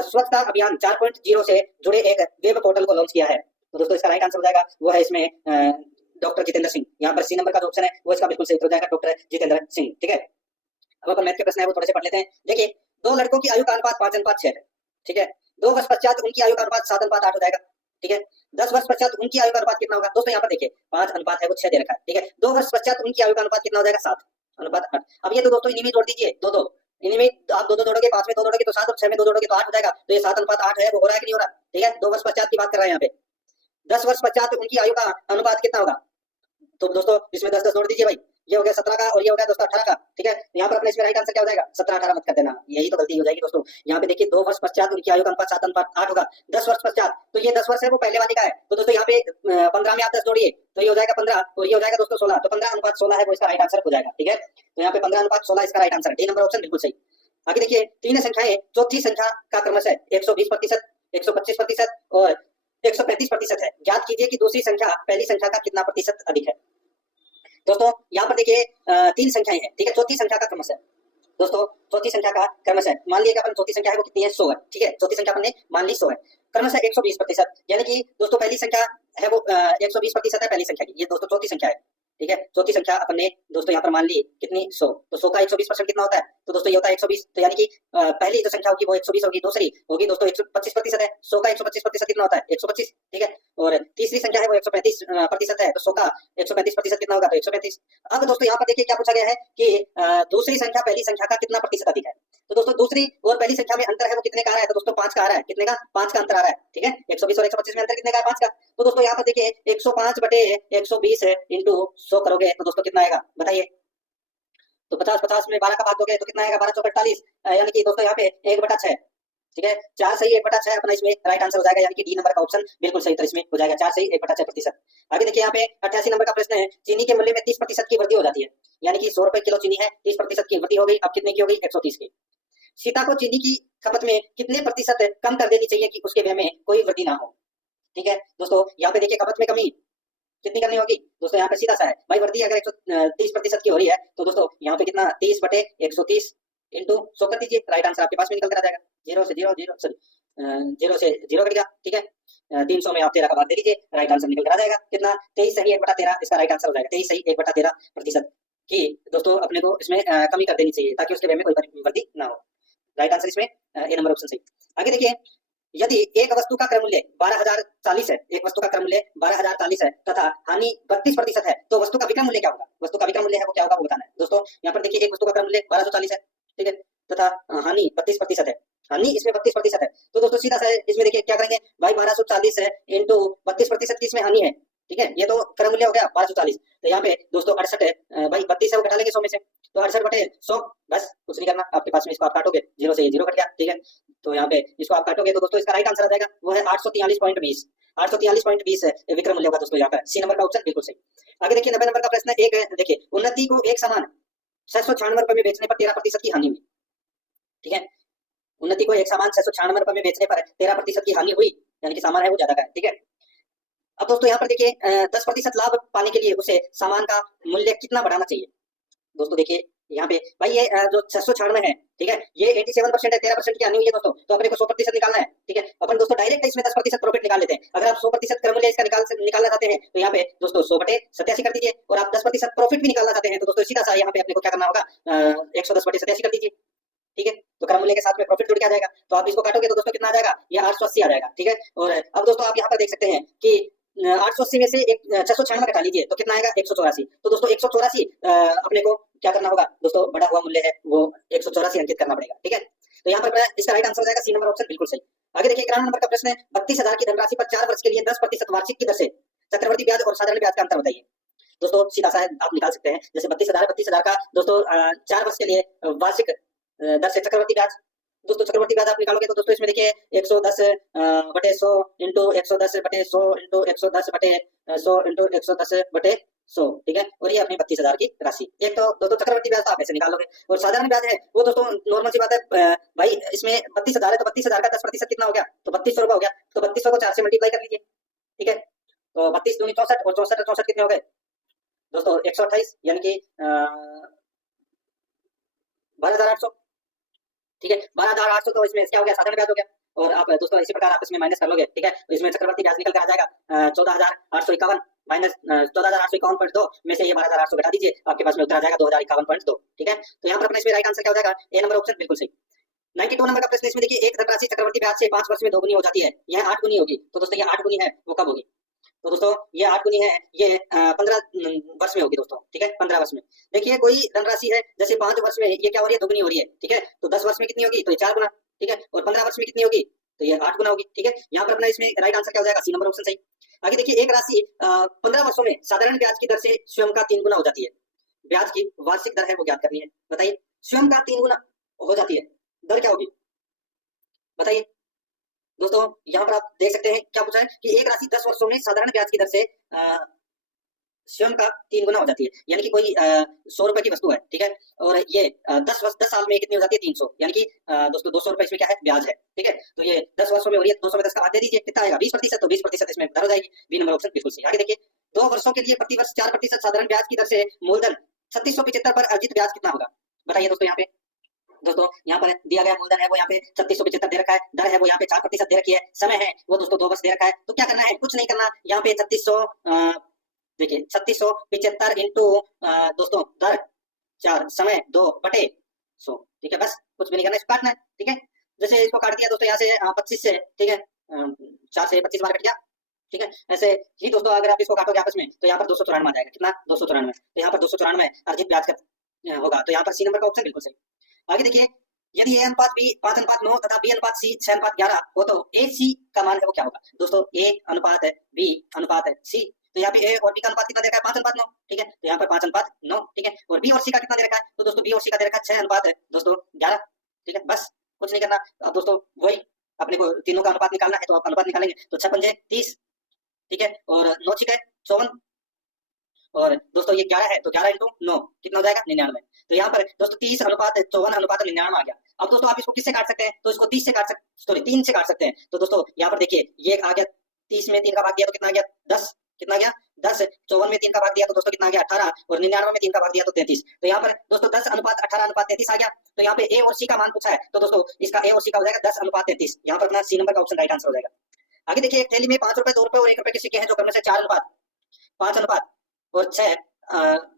स्वच्छता अभियान 4.0 से जुड़े एक वेब पोर्टल को लॉन्च किया है? तो दोस्तों इसका राइट आंसर हो जाएगा वो है इसमें डॉक्टर जितेंद्र सिंह। यहाँ पर सी नंबर का जो ऑप्शन है वो इसका बिल्कुल सही हो जाएगा, डॉक्टर जितेंद्र सिंह। ठीक है, अब अपन मैथ के प्रश्न है वो थोड़े से पढ़ लेते हैं। देखिए, दो लड़कों की आयु का अनुपात 5:6 है। ठीक है, 2 वर्ष पश्चात उनकी आयु का अनुपात 7:8 हो जाएगा। ठीक है, 10 वर्ष पश्चात उनकी आयु का अनुपात कितना होगा? दोस्तों यहाँ पर देखिए 5 अनुपात है वो 6 दे रखा है। ठीक है, 2 वर्ष पश्चात उनकी आयु का अनुपात कितना हो जाएगा? 7:8। अब ये तो दोस्तों इन्हीं में जोड़ दीजिए, दो इनमें आप 2 जोड़ोगे, 5 में 2 जोड़ोगे तो 7 और 6 में 2 जोड़ोगे तो 8 हो जाएगा। तो ये 7:8 है वो हो रहा है कि नहीं हो रहा? ठीक है, 2 वर्ष पश्चात की बात कर रहे हैं यहाँ पे। 10 वर्ष पश्चात उनकी आयु का अनुपात कितना होगा? तो दोस्तों इसमें 10 जोड़ दीजिए भाई, ये हो गया 17 का और ये हो गया दोस्तों 18 का। ठीक है, यहाँ पर अपने इसमें राइट आंसर क्या हो जाएगा? 17-18 मत कर देना, यही तो गलती हो जाएगी दोस्तों। यहाँ पे देखिए 2 वर्ष पश्चात उनकी आयु का अनुपात 7:8 होगा। 10 वर्ष पश्चात, तो ये 10 वर्ष है वो पहले वाली का है। तो दोस्तों यहाँ पे 15 में आप 10 जोड़िए तो ये हो जाएगा 15 और ये हो जाएगा दोस्तों 16। तो 15:16 है वो इसका राइट आंसर हो जाएगा। ठीक है, तो यहाँ पे 15:16 इसका right answer, D number option बिल्कुल सही। आगे देखिए, तीन संख्याएं चौथी संख्या का क्रमशः 120%, 125% और 135% है। ज्ञात कीजिए कि दूसरी संख्या पहली संख्या का कितना प्रतिशत अधिक है? दोस्तों यहाँ पर देखिए 3 संख्याएं हैं। ठीक है, चौथी संख्या का क्रमशः दोस्तों, चौथी संख्या का क्रमशः मान लिया कि अपन चौथी संख्या है वो कितनी है? 100 है। ठीक है, चौथी संख्या अपन ने मान ली 100 है, क्रमशः 120%, यानी कि दोस्तों पहली संख्या है वो 120% है पहली संख्या की, ये दोस्तों चौथी संख्या है। ठीक है, चौथी संख्या अपन ने दोस्तों यहाँ पर मान ली कितनी? 100। तो 100 का 120% कितना होता है? तो दोस्तों ये होता है 120। तो यानी कि पहली जो संख्या होगी वो 120 होगी, दूसरी होगी दोस्तों 125% है। 100 का 125% कितना होता है? 125। ठीक है, और तीसरी संख्या है वो 135% है। तो 100 का 135% कितना होगा? तो 135। अब दोस्तों यहाँ पर देखिए क्या पूछा गया है कि दूसरी संख्या पहली संख्या का कितना प्रतिशत अधिक है? तो दोस्तों दूसरी और पहली संख्या में अंतर है वो कितने का आ रहा है? तो दोस्तों 5 का आ रहा है। कितने का? 5 का अंतर आ रहा है। ठीक है, 120 और 125 में अंतर कितने का है? 5 का। तो दोस्तों यहाँ पर देखिए 105/120 इंटू 100 करोगे तो दोस्तों कितना आएगा बताइए? तो 50 में 12 का भाग दोगे तो कितना आएगा? 12 चौक 48, यानी कि दोस्तों यहाँ पे 1/6। ठीक है, 4 सही 1/6 अपना इसमें राइट आंसर हो जाएगा, यानी कि डी नंबर का ऑप्शन बिल्कुल सही। तो इसमें हो जाएगा 4 सही 1/6%। आगे देखिए यहाँ पे 88 नंबर का प्रश्न है, चीनी के मूल्य में 30% की वृद्धि हो जाती है, यानी कि 100 रुपए किलो चीनी है, 30% की वृद्धि हो गई। अब कितने की हो गई? 130 की। सीता को चीनी की खपत में कितने प्रतिशत कम कर देनी चाहिए कि उसके व्यय में कोई वृद्धि ना हो? ठीक है दोस्तों, यहाँ पे देखिए खपत में कमी कितनी करनी होगी? दोस्तों यहाँ पे सीधा सा है भाई, वृद्धि अगर 130% की हो रही है तो दोस्तों यहाँ पे कितना? 30/130 इंटू 100 कर दीजिए, राइट आंसर आपके पास में निकल कर आ जाएगा। 0 से 0 कटेगा। ठीक है, 300 में आप 13 का भाग दे दीजिए, राइट आंसर निकल कर आ जाएगा कितना? 23 सही 1/13 इसका राइट आंसर हो जाएगा। 23 सही 1/13% की दोस्तों अपने को इसमें कमी कर देनी चाहिए ताकि उसके व्यय में कोई वृद्धि ना हो। राइट आंसर इसमें ए नंबर ऑप्शन सही। आगे देखिए, यदि एक वस्तु का क्रय मूल्य 12,040 है, एक वस्तु का क्रय मूल्य 12,040 है तथा हानि 32% है, तो वस्तु का विक्रय मूल्य क्या होगा? वस्तु का विक्रय मूल्य है वो क्या होगा वो बताना है। दोस्तों यहाँ पर देखिए एक वस्तु का क्रय मूल्य 1240 है, ठीक है, तथा हानि 32% है, हानि इसमें 32% है। तो दोस्तों सीधा सा इसमें देखिए क्या करेंगे भाई, 1240 है इंटू 32% की इसमें हानि है। ठीक है, ये तो क्रय मूल्य हो गया 1240। तो यहाँ पे दोस्तों 68 है भाई, 32 है वो घटा लेंगे 100 में से, तो 68/100 बस कुछ नहीं करना आपके पास में, इसको आप काटोगे 0 से ये 0 कट गया। ठीक है, तो यहाँ पे इसको आप काटोगे तो दोस्तों इसका राइट आंसर आ जाएगा, वो है 843.20। 843.20 विक्रम मूल्य होगा दोस्तों यहाँ पर। सी नंबर का ऑप्शन बिल्कुल सही। आगे देखिए 90 नंबर का प्रश्न है। एक देखिए, उन्नति को एक समान 696 रुपए में बेचने पर 13% की हानि हुई। ठीक है, उन्नति को एक सामान 696 रुपए में बेचने पर 13% की हानि हुई, यानी कि सामान है वो ज्यादा का है। ठीक है, अब दोस्तों यहाँ पर देखिए 10% लाभ पाने के लिए उसे सामान का मूल्य कितना बढ़ाना चाहिए। दोस्तों देखिए यहाँ पे भाई ये जो 696 है, ठीक है, ये 87% है, 13% की हानि हुई है दोस्तों, तो अपने को 100% निकालना है। ठीक है, अपन दोस्तों डायरेक्ट इसमें 10% प्रॉफिट निकाल लेते हैं। अगर आप 100% क्रय मूल्य इसका निकालना चाहते हैं तो यहाँ पे दोस्तों 100/87 कर दीजिए, और आप 10% प्रॉफिट भी निकालना चाहते हैं तो दोस्तों सीधा सा यहाँ पे अपने को क्या करना होगा, 110/87 कर दीजिए। ठीक है, तो क्रय मूल्य के साथ में प्रॉफिट जुड़ के आ जाएगा, तो आप इसको काटोगे तो दोस्तों कितना आ जाएगा, ये 880 आ जाएगा। ठीक है, और अब दोस्तों आप यहाँ पर देख सकते हैं कि 880 में से 696 घटा लीजिए तो कितना आएगा, 184। तो दोस्तों 184 अपने को क्या करना होगा दोस्तों, बढ़ा हुआ मूल्य है वो 184 अंकित करना पड़ेगा। ठीक है, तो यहाँ पर इसका राइट आंसर हो जाएगा सी नंबर ऑप्शन बिल्कुल सही। आगे देखिए 91 नंबर का प्रश्न है। 32,000 की धनराशि पर 4 वर्ष के लिए 10% वार्षिक की दर से चक्रवर्ती ब्याज और साधारण ब्याज का अंतर बताइए। दोस्तों सीधा सा आप निकाल सकते हैं, जैसे 32,000 का दोस्तों 4 वर्ष के लिए वार्षिक दर से चक्रवर्ती ब्याज, दोस्तों चक्रवर्ती ब्याज आप निकालोगे तो दोस्तों इसमें देखिए 110/100 इंटू 110/100 इंटू 110/100 इंटू 110/100। ठीक है, और ये अपनी 32,000 की राशि। एक तो दोस्तों चक्रवर्ती ब्याज तो आप ऐसे निकाल लोगे, और साधारण ब्याज है वो दोस्तों नॉर्मल सी बात है भाई, इसमें 32,000 है तो 32,000 का 10% कितना हो गया, तो 3200 रुपए हो गया, तो 3200 को 4 से मल्टीप्लाई कर लीजिए। ठीक है, तो 32 दूनी 64, और 64 64 कितने हो गए दोस्तों, 128, यानी कि 12,800। ठीक है, 12,800, तो इसमें क्या हो गया, साधारण ब्याज हो गया। और आप दोस्तों इसी प्रकार आप इसमें माइनस कर लोगे। ठीक है, तो इसमें चक्रवर्ती ब्याज निकल कर आ जाएगा 14,851 माइनस 14,851.2 में से ये 12,800 घटा दीजिए, आपके पास में उत्तर आ जाएगा 2,051.2। ठीक है, तो यहाँ पर अपने इसमें राइट आंसर क्या हो जाएगा, ए नंबर ऑप्शन बिल्कुल सही। 92 नंबर का प्रश्न, इसमें देखिए एक धनराशि चक्रवर्ती ब्याज से 5 वर्ष में 2 गुनी हो जाती है, यह 8 गुनी होगी, तो दोस्तों ये 8 गुनी है वो कब होगी, तो दोस्तों ये 8 गुनी है ये 15 वर्ष में होगी दोस्तों। ठीक है, 15 वर्ष में। देखिए कोई धनराशि है जैसे 5 वर्ष में ये क्या हो रही है, 2 गुनी हो रही है। ठीक है, तो 10 वर्ष में कितनी होगी, तो ये 4 गुना। ठीक है, और 15 वर्ष में कितनी होगी, तो ये 8 गुना होगी। ठीक है, यहाँ पर अपना इसमें राइट आंसर क्या हो जाएगा, सी नंबर ऑप्शन सही। आगे देखिए एक राशि 15 वर्षों में साधारण ब्याज की दर से स्वयं का 3 गुना हो जाती है, ब्याज की वार्षिक दर है वो ज्ञात करनी है। बताइए, स्वयं का 3 गुना हो जाती है, दर क्या होगी बताइए। दोस्तों यहाँ पर आप देख सकते हैं क्या पूछा है कि एक राशि 10 वर्षों में साधारण ब्याज की दर से स्वयं का 3 गुना हो जाती है, यानी कि कोई 100 रुपए की वस्तु है। ठीक है, और ये 10 साल में कितनी हो जाती है, 300, यानी कि दोस्तों 200 रुपए इसमें क्या है, ब्याज है। ठीक है, तो ये 10 वर्षों में हो रही है, 200 में 10 का भाग दे दीजिए, कितना आएगा, 20%, तो 20% इसमें दर हो जाएगी। बी नंबर ऑप्शन बिल्कुल सही। आगे देखिए 2 वर्षों के लिए प्रति वर्ष 4% साधारण ब्याज की दर से मूलधन 3675 पर अर्जित ब्याज कितना होगा। बताइए दोस्तों, यहाँ पे दोस्तों यहाँ पर दिया गया मूलधन है वो यहाँ पे 3675 दे रखा है, दर है वो यहाँ पे 4% दे रखी है, समय है वो दोस्तों 2 वर्ष दे रखा है। तो क्या करना है, कुछ नहीं करना, यहाँ पे 3600 देखिए 3675 इंटू दोस्तों दर 4 समय 2/100। ठीक है, बस कुछ भी नहीं करना, इसको काटना है। ठीक है, जैसे इसको काट दिया दोस्तों यहाँ से 25 से, ठीक है 4 से 25 बार कट गया। ठीक है, ऐसे ही दोस्तों अगर आप इसको काटोगे आपस में तो यहाँ पर 294 आ जाएगा, कितना 294, तो यहाँ पर 294 अर्जित ब्याज का होगा, तो यहाँ पर सी नंबर का ऑप्शन बिल्कुल सही। आगे देखिए यदि ए अनुपात बी 5:9 तथा बी अनुपात सी 6:11 हो तो ए सी का मान है वो क्या होगा। दोस्तों ए अनुपात है बी अनुपात है सी, तो यहाँ पे ए और बी का अनुपात कितना दे रखा है, 5:9। ठीक है, तो यहाँ पर 5:9। ठीक है, और बी और सी का कितना दे रखा है, तो दोस्तों बी और सी का दे रखा है 6:11। ठीक है, बस कुछ नहीं करना। अब दोस्तों वही अपने को तीनों का अनुपात निकालना है, तो आप अनुपात निकालेंगे तो 6×5 = 30। ठीक है, और 9×6 = 54, और दोस्तों ये 11 है तो 11 × 9 कितना हो जाएगा, 99। तो यहाँ पर दोस्तों 30:54:99 आ गया। अब दोस्तों आप इसको किससे काट सकते हैं, तो इसको 30 से काट सकते, सॉरी 3 से काट सकते हैं। तो दोस्तों यहाँ पर देखिए ये आ गया 30 में 3 का भाग दिया तो कितना आ गया, 10, कितना आ गया 10, 54 में 3 का भाग दिया तो दोस्तों कितना आ गया 18, और 99 में 3 का भाग दिया तो 33। तो यहाँ पर दोस्तों 10:18:33 आ गया। तो यहाँ पे ए और सी का मान पूछा है, तो दोस्तों इसका ए और सी का हो जाएगा 10:33। यहाँ पर अपना सी नंबर का ऑप्शन राइट आंसर हो जाएगा। आगे देखिए एक थैली में 5 रुपए, 2 रुपए और 1 रुपए के सिक्के हैं जो क्रम से 4:5 और 6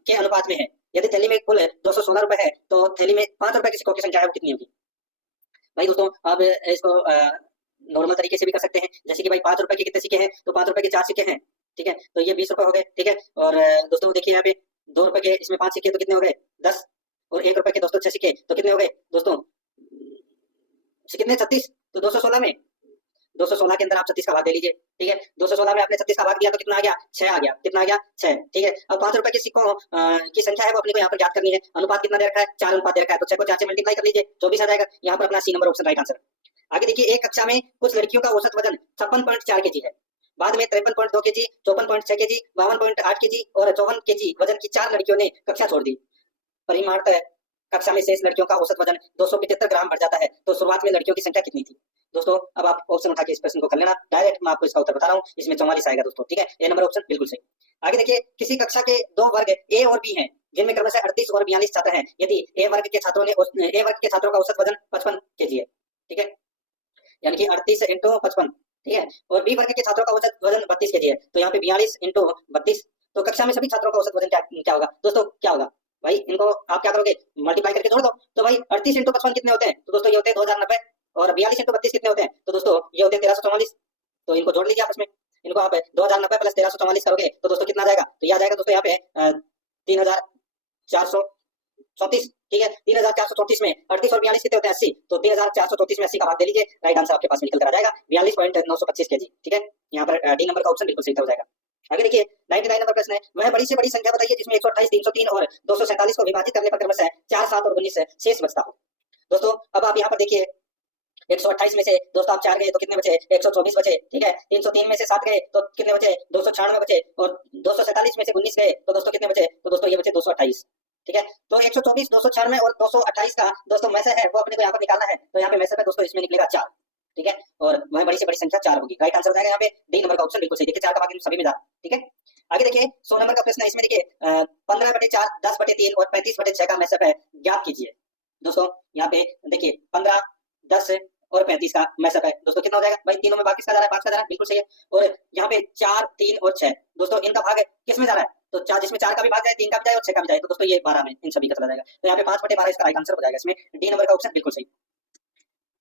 के अनुपात में है। यदि थैली में कुल 216 रुपए है तो थैली में 5 रुपए के सिक्कों की संख्या है वो कितनी होगी। भाई दोस्तों आप इसको नॉर्मल तरीके से भी कर सकते हैं, जैसे कि भाई 5 रुपए के कितने सिक्के हैं, तो 5 रुपए के 4 सिक्के हैं। ठीक है, तो ये 20 रुपए हो गए। ठीक है, और दोस्तों देखिए यहाँ पे 2 रुपए के इसमें 5 सिक्के तो कितने हो गए 10, और 1 रुपए के दोस्तों 6 सिक्के तो कितने हो गए दोस्तों, कितने 36, तो 216 में 216 के अंदर आप 36 का भाग दे लीजिए। ठीक है, 216 में आपने 36 का भाग दिया तो कितना आ गया 6 आ गया, कितना आ गया 6। ठीक है, अब 5 रुपए के सिक्कों की संख्या है वो अपने को यहाँ पर ज्ञात करनी है। अनुपात कितना दे रखा है, 4 अनुपात दे रखा है, तो 6 को 4 से मल्टीप्लाई कर लीजिए, 24 आ जाएगा। यहाँ पर अपना C number option right answer. आगे देखिए, एक कक्षा में कुछ लड़कियों का औसत वजन 56.4 केजी है, बाद में 53.2 केजी, 54.6 केजी, 52.8 केजी और 54 केजी वजन की 4 लड़कियों ने कक्षा छोड़ दी। परिमाणतः कक्षा में शेष लड़कियों का औसत वजन 275 ग्राम बढ़ जाता है। तो शुरुआत में लड़कियों की संख्या कितनी थी? दोस्तों अब आप ऑप्शन उठा के इस प्रश्न को कर लेना, डायरेक्ट मैं आपको इसका उत्तर बता रहा हूँ, इसमें 44 आएगा दोस्तों, ठीक है, ए नंबर ऑप्शन बिल्कुल सही। आगे देखिए, किसी कक्षा के दो वर्ग ए और बी हैं, जिनमें क्रमशः 38 और 42 छात्र हैं। यदि ए वर्ग के छात्रों का औसत वजन 55 केजी है, ठीक है, यानी कि 38 इंटू 55, ठीक है, और बी वर्ग के छात्रों का औसत वजन 32 केजी है, तो यहाँ पे 42 इंटू 32, तो कक्षा में सभी छात्रों का औसत वजन क्या होगा दोस्तों? क्या होगा भाई? इनको आप क्या करोगे? मल्टीप्लाई करके जोड़ दो। तो भाई 38 इंटू 55 कितने होते हैं? तो दोस्तों ये होते हैं 2090, और 42 इंटू 32 कितने होते हैं? तो दोस्तों ये होते हैं 1344। तो इनको जोड़ लीजिए आपस में, इनको आप 2090 प्लस 1344 करोगे तो दोस्तों कितना आ जाएगा? तो ये आ जाएगा दोस्तों यहाँ पे 3434, ठीक है, 3434 में 38 और 42 कितने होते हैं? 80, तो 3434 में 80 का भाग दे लीजिए, राइट आंसर आपके पास निकल कर आ जाएगा 42.925 केजी, ठीक है, यहाँ पर डी नंबर का ऑप्शन बिल्कुल सही हो जाएगा। आगे देखिए, 99 नंबर प्रश्न है, वह बड़ी से बड़ी संख्या बताइए जिसमें 128, 303 और 247 को विभाजित करने पर क्रमशः 4, 7 और 19 शेष बचता हो। दोस्तों अब आप यहाँ पर देखिए, 128 में से दोस्तों आप 4 गए तो कितने बचे? 124 बचे, ठीक है, 303 में से 7 गए तो कितने बचे? 296 बचे, और 247 में से 19 गए तो दोस्तों कितने बचे? तो दोस्तों ये बचे 228, ठीक है। तो 124, 296 और 228 का दोस्तों में से है वो अपने को यहाँ पर निकालना है, तो यहाँ पे में से दोस्तों इसमें निकलेगा 4, ठीक है, और वह बड़ी से बड़ी संख्या 4 होगी, राइट आंसर हो जाएगा यहाँ पे डी नंबर का ऑप्शन बिल्कुल सही। देखिए 4 का भाग सभी में जा, ठीक है। आगे देखिए 100 नंबर का प्रश्न है, इसमें देखिए 15/4, 10/3 और 35/6 का मैसअप है, ज्ञात कीजिए। दोस्तों यहाँ पे देखिए 15, 10 और 35 का मैसअप है, दोस्तों कितना हो जाएगा भाई? तीनों में भाग किसका जा रहा है? 5 का जा रहा है, बिल्कुल सही है। और यहाँ पे 4, 3 और 6, दोस्तों इनका भाग किस में जा रहा है? तो 4, जिसमें 4 का भी भाग जाए, 3 का भी जाए और 6 का भी जाए, तो दोस्तों ये 12 में इन सभी का चला जाएगा, तो यहाँ पे 5/12 इसका राइट आंसर हो जाएगा, इसमें डी नंबर का ऑप्शन बिल्कुल सही।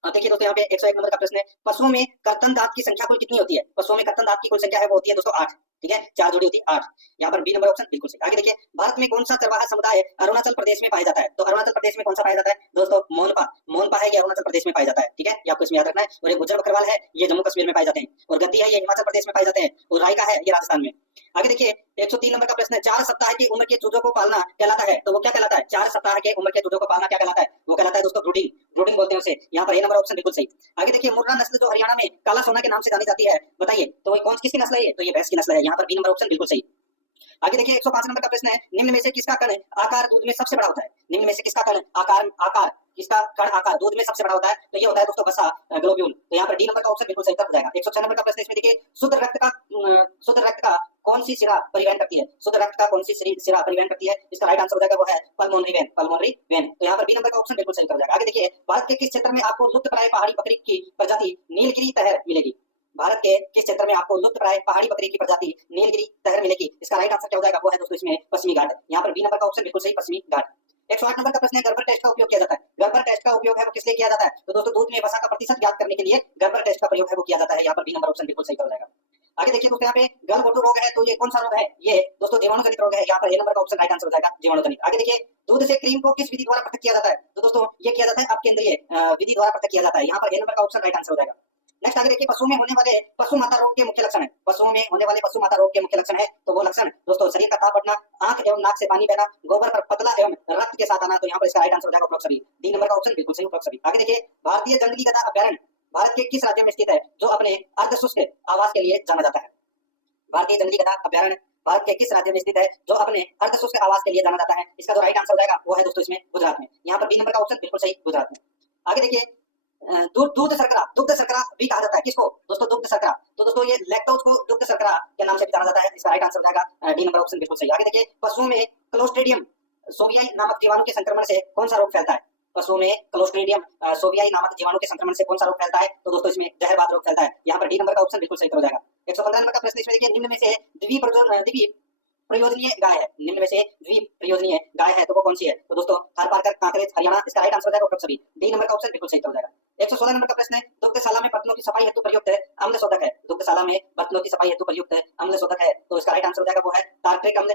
अब देखिए दोस्तों यहाँ पे 101 नंबर का प्रश्न है, पशुओं में कर्तन दांत की संख्या कुल कितनी होती है? पशुओं में कर्तन दांत की कुल संख्या है वो होती है दोस्तों 8, ठीक है, 4 जोड़ी होती है 8, यहाँ पर बी नंबर ऑप्शन बिल्कुल सही। आगे देखिए, भारत में कौन सा चरवाहा समुदाय अरुणाचल प्रदेश में पाया जाता है? तो अरुणाचल प्रदेश में कौन सा पाया जाता है दोस्तों? मोनपा है, ये अरुणाचल प्रदेश में पाया जाता है, ठीक है, ये आपको इसमें याद रखना है। और ये गुज्जर बकरवाल है, ये जम्मू कश्मीर में पाए जाते हैं, और गद्दी है, ये हिमाचल प्रदेश में पाए जाते हैं, और रायका है, ये राजस्थान में। आगे देखिए 103 नंबर का प्रश्न है, 4 सप्ताह की उम्र के चूजों को पालना कहलाता है, तो वो क्या कहलाता है? 4 सप्ताह के उम्र के चूजों को पालना क्या कहलाता है? वो कहलाता है दोस्तों ब्रूडिंग, ब्रूडिंग बोलते हैं उसे, यहाँ पर ए नंबर ऑप्शन बिल्कुल सही। आगे देखिए, मुर्रा नस्ल जो हरियाणा में काला सोना के नाम से जानी जाती है, बताइए तो कौन किसकी नस्ल है? ये तो ये भैंस की नस्ल है, यहाँ पर बी नंबर ऑप्शन बिल्कुल सही। आगे देखिए 105 नंबर का प्रश्न है, निम्न में से किसका कण आकार दूध में सबसे बड़ा होता है? निम्न में से किसका कण आकार दूध में सबसे बड़ा होता है? तो ये होता है दोस्तों वसा, ग्लोब्यूल, तो यहाँ पर डी नंबर का ऑप्शन बिल्कुल सही हो जाएगा। 106 नंबर का प्रश्न इसमें देखिए, शुद्ध रक्त का कौन सी शिरा परिवहन करती है? शुद्ध रक्त का कौन सी शिरा परिवहन करती है? इसका राइट आंसर हो जाएगा वो है पल्मोनरी वेन, पल्मोनरी वेन, तो यहाँ पर बी नंबर का ऑप्शन बिल्कुल सही हो जाएगा। आगे देखिए, भारत के किस क्षेत्र में आपको लुप्तप्राय पहाड़ी बकरी की प्रजाति नीलगिरी तहर मिलेगी? भारत के किस क्षेत्र में आपको लुप्तप्राय पहाड़ी बकरी की प्रजाति नीलगिरी तहर मिलेगी? इसका राइट आंसर क्या हो जाएगा? वो है दोस्तों इसमें पश्चिमी घाट, यहाँ पर बी नंबर का ऑप्शन बिल्कुल सही, पश्चिमी घाट। 108 नंबर का प्रश्न है, गर्बर टेस्ट का उपयोग किया जाता है। गर्बर टेस्ट का उपयोग है वो किस लिए किया जाता है? तो दोस्तों दूध में वसा का प्रतिशत ज्ञात करने के लिए गर्बर टेस्ट का प्रयोग है वो किया जाता है, यहाँ पर बी नंबर ऑप्शन बिल्कुल सही हो जाएगा। आगे देखिए दोस्तों, यहाँ पे गलघोटू रोग है, तो ये कौन सा रोग है? ये दोस्तों जीवाणु जनित रोग है, यहाँ पर ए नंबर का ऑप्शन राइट आंसर हो जाएगा, जीवाणु जनित। आगे देखिए, दूध से क्रीम को किस विधि द्वारा पृथक किया जाता है? तो दोस्तों ये किया जाता है अपकेंद्रीय विधि द्वारा पृथक किया जाता है, यहाँ पर ए नंबर का ऑप्शन राइट आंसर हो जाएगा। नेक्स्ट आगे देखिए, पशुओं में होने वाले पशु माता रोग के मुख्य लक्षण है। पशुओं में होने वाले पशु माता रोग के मुख्य लक्षण है, तो वो लक्षण दोस्तों शरीर का ताप बढ़ना, आंख एवं नाक से पानी बहना, गोबर पर पतला एवं रक्त के साथ आना, तो यहाँ पर इसका राइट आंसर हो जाएगा उपरोक्त सभी, डी नंबर का ऑप्शन बिल्कुल सही, उपरोक्त सभी। आगे देखिए, भारतीय जंगली गधा अभ्यारण्य भारत के किस राज्य में स्थित है जो अपने अर्धशुष्क आवास के लिए जाना जाता है? भारतीय जंगली गधा अभ्यारण्य भारत के किस राज्य में स्थित है जो अपने अर्धशुष्क आवास के लिए जाना जाता है? इसका जो राइट आंसर हो जाएगा वो है दोस्तों इसमें गुजरात में, यहाँ पर बी नंबर का ऑप्शन बिल्कुल सही, गुजरात में। आगे देखिए, दुग्ध शर्करा भी कहा जाता है, किसको दोस्तों? दुग्ध शर्करा, तो दोस्तों ये लैक्टोज को दुग्ध शर्करा के नाम से भी जाना जाता है, इसका राइट आंसर हो जाएगा डी नंबर ऑप्शन बिल्कुल सही। आगे देखिए, पशुओं में क्लोस्ट्रीडियम सोवियाई नामक जीवाणु के संक्रमण से कौन सा रोग फैलता है? पशुओं में क्लोस्ट्रीडियम सोवियाई नामक जीवाणु के संक्रमण से कौन सा रोग फैलता है? तो दोस्तों इसमें जहरवाद रोग फैलता है, यहाँ पर डी नंबर का ऑप्शन बिल्कुल सही हो जाएगा। 115 नंबर का प्रश्न इसमें देखिए, निम्न में से प्रयोजनीय गाय है, निम्न में से प्रयोजनीय गाय है तो वो कौन सी है? तो दोस्तों थारपारकर, कांकरेज, हरियाणा, इसका राइट आंसर हो जाएगा उपरोक्त सभी, डी नंबर का ऑप्शन बिल्कुल सही हो जाएगा। 116 नंबर का प्रश्न है, दुग्धशाला में बर्तनों की सफाई हेतु प्रयुक्त अम्ल शोधक है। दुग्धशाला में बर्तनों की सफाई हेतु प्रयुक्त अम्ल शोधक है, तो इसका राइट आंसर हो जाएगा वो है टार्ट्रिक अम्ल,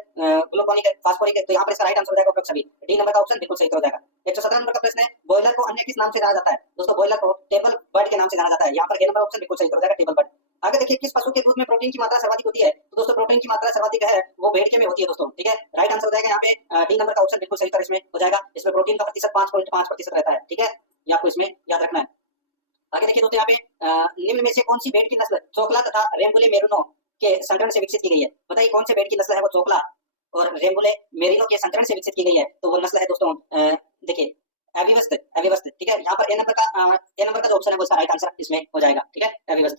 ग्लूकोनिक, फास्फोरिक, तो यहाँ पर इसका राइट आंसर हो जाएगा उपरोक्त सभी, डी नंबर का ऑप्शन बिल्कुल सही हो जाएगा। 117 नंबर का प्रश्न है, बॉयलर को अन्य किस नाम से जाना जाता है? दोस्तों बॉयलर को टेबल बर्ड के नाम से जाना जाता है, यहाँ पर ए नंबर ऑप्शन बिल्कुल सही हो जाएगा, टेबल बर्ड। आगे देखिए, किस पशु के दूध में प्रोटीन की मात्रा सर्वाधिक होती है? तो दोस्तों प्रोटीन की मात्रा सर्वाधिक है वो भेड़ के में होती है दोस्तों, ठीक है, राइट आंसर हो जाएगा यहाँ पे डी नंबर का ऑप्शन बिल्कुल सही इसमें हो जाएगा। इसमें प्रोटीन का प्रतिशत 5.5% रहता है, ठीक है, ये आपको इसमें याद रखना है। आगे देखिए दोस्तों यहाँ पे निम्न में से कौन सी भेड़ की नस्ल चोकला तथा रेम्बुले मेरिनो के संकरण से विकसित की गई है? बताइए कौन से भेड़ की नस्ल है वो चोकला और रेम्बुले मेरिनो के संकरण से विकसित की गई है? तो वो नस्ल है दोस्तों देखिए एविवस्त, एविवस्त, ठीक है। यहाँ पर ए नंबर का जो ऑप्शन है वो इसका राइट आंसर इसमें हो जाएगा, ठीक है, एविवस्त।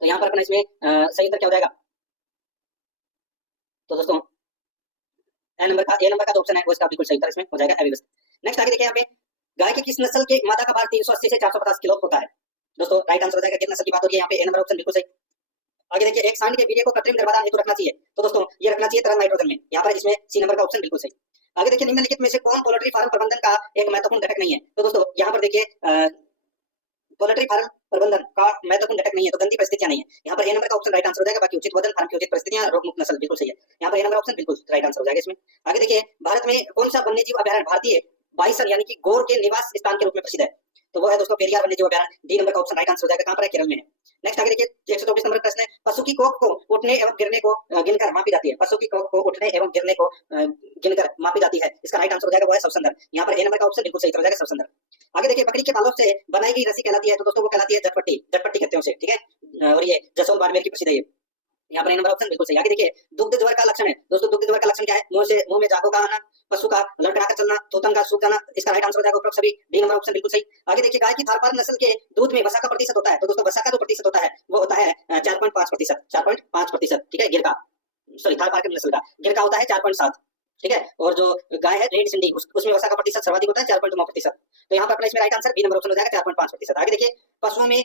तो यहाँ पर अपना इसमें सही उत्तर क्या हो जाएगा? तो दोस्तों ए नंबर का जो ऑप्शन है वो इसका बिल्कुल सही उत्तर इसमें हो जाएगा, एविवस्त। नेक्स्ट आगे देखिए यहाँ पे गाय की किस नस्ल के मादा का भार 380 से 450 किलो होता है? दोस्तों राइट आंसर हो जाएगा किस नस्ल की बात हो रही है यहाँ पे? ए नंबर ऑप्शन बिल्कुल सही। आगे देखिए एक सांड के वीर्य को कृत्रिम गर्भाधान हेतु रखना चाहिए, तो दोस्तों ये रखना चाहिए तरल नाइट्रोजन में। यहाँ पर इसमें सी नंबर का ऑप्शन बिल्कुल सही। आगे देखिए निम्नलिखित में से कौन पोल्ट्री फार्म प्रबंधन का एक महत्वपूर्ण घटक नहीं है? तो दोस्तों यहाँ पर देखिए पोल्ट्री फार्म प्रबंधन का महत्वपूर्ण घटक नहीं है, तो गंदी परिस्थितियां नहीं है। यहाँ पर ए नंबर का ऑप्शन राइट आंसर हो जाएगा। बाकी उचित वजन, फार्म की उचित परिस्थितियां, रोग मुक्त नस्ल बिल्कुल सही है। यहाँ पर ए नंबर ऑप्शन बिल्कुल राइट आंसर हो जाएगा इसमें। आगे देखिए भारत में कौन सा वन्यजीव अभयारण्य भारतीय बाइसन यानी कि गौर के निवास स्थान के रूप में प्रसिद्ध है? तो वो है दोस्तों पेरियार वन्यजीव अभयारण्य। डी नंबर का ऑप्शन राइट आंसर हो जाएगा। कहां पर है? केरल में है। नेक्स्ट आगे देखिए 124 नंबर प्रश्न है पशु की कोख को उठने एवं गिरने को गिनकर मापी जाती है। पशु की कोख को उठने एवं गिरने को गिनकर मापी जाती है, इसका राइट आंसर हो जाएगा वो है स्वसंदर। यहाँ पर ए नंबर का ऑप्शन बिल्कुल सही हो जाएगा, स्वसंदर। आगे देखिए बकरी के बालों से बनाई गई रस्सी कहलाती है, तो दोस्तों वो कहलाती है जटपट्टी, जटपट्टी कहते हैं उसे, ठीक है। और ये जसोल बाड़मेर की प्रसिद्ध है ये। यहाँ पर ए नंबर ऑप्शन बिल्कुल सही। आगे देखिए दुग्ध ज्वर का लक्षण है, दोस्तों दुग्ध ज्वर का लक्षण क्या है? मुंह में जागो का आना, पशु का लड़खड़ाकर चलना, थूथन का सूख जाना, इसका राइट आंसर हो जाएगा उपरोक्त सभी। डी नंबर ऑप्शन बिल्कुल सही। आगे देखिए गाय की थारपारकर नस्ल के दूध में वसा का प्रतिशत होता है, तो दोस्तों वसा का जो प्रतिशत होता है वो होता है 4.5%, 4.5%, ठीक है। गिर का सॉरी थारपारकर नस्ल का गिर का होता है 4.7, ठीक है। और जो गाय है रेड सिंधी उसमें वसा का प्रतिशत सर्वाधिक होता है 4.9%। तो यहाँ पर अपना इसमें right answer B number option हो जाएगा 4.5%। आगे देखिए पशुओं में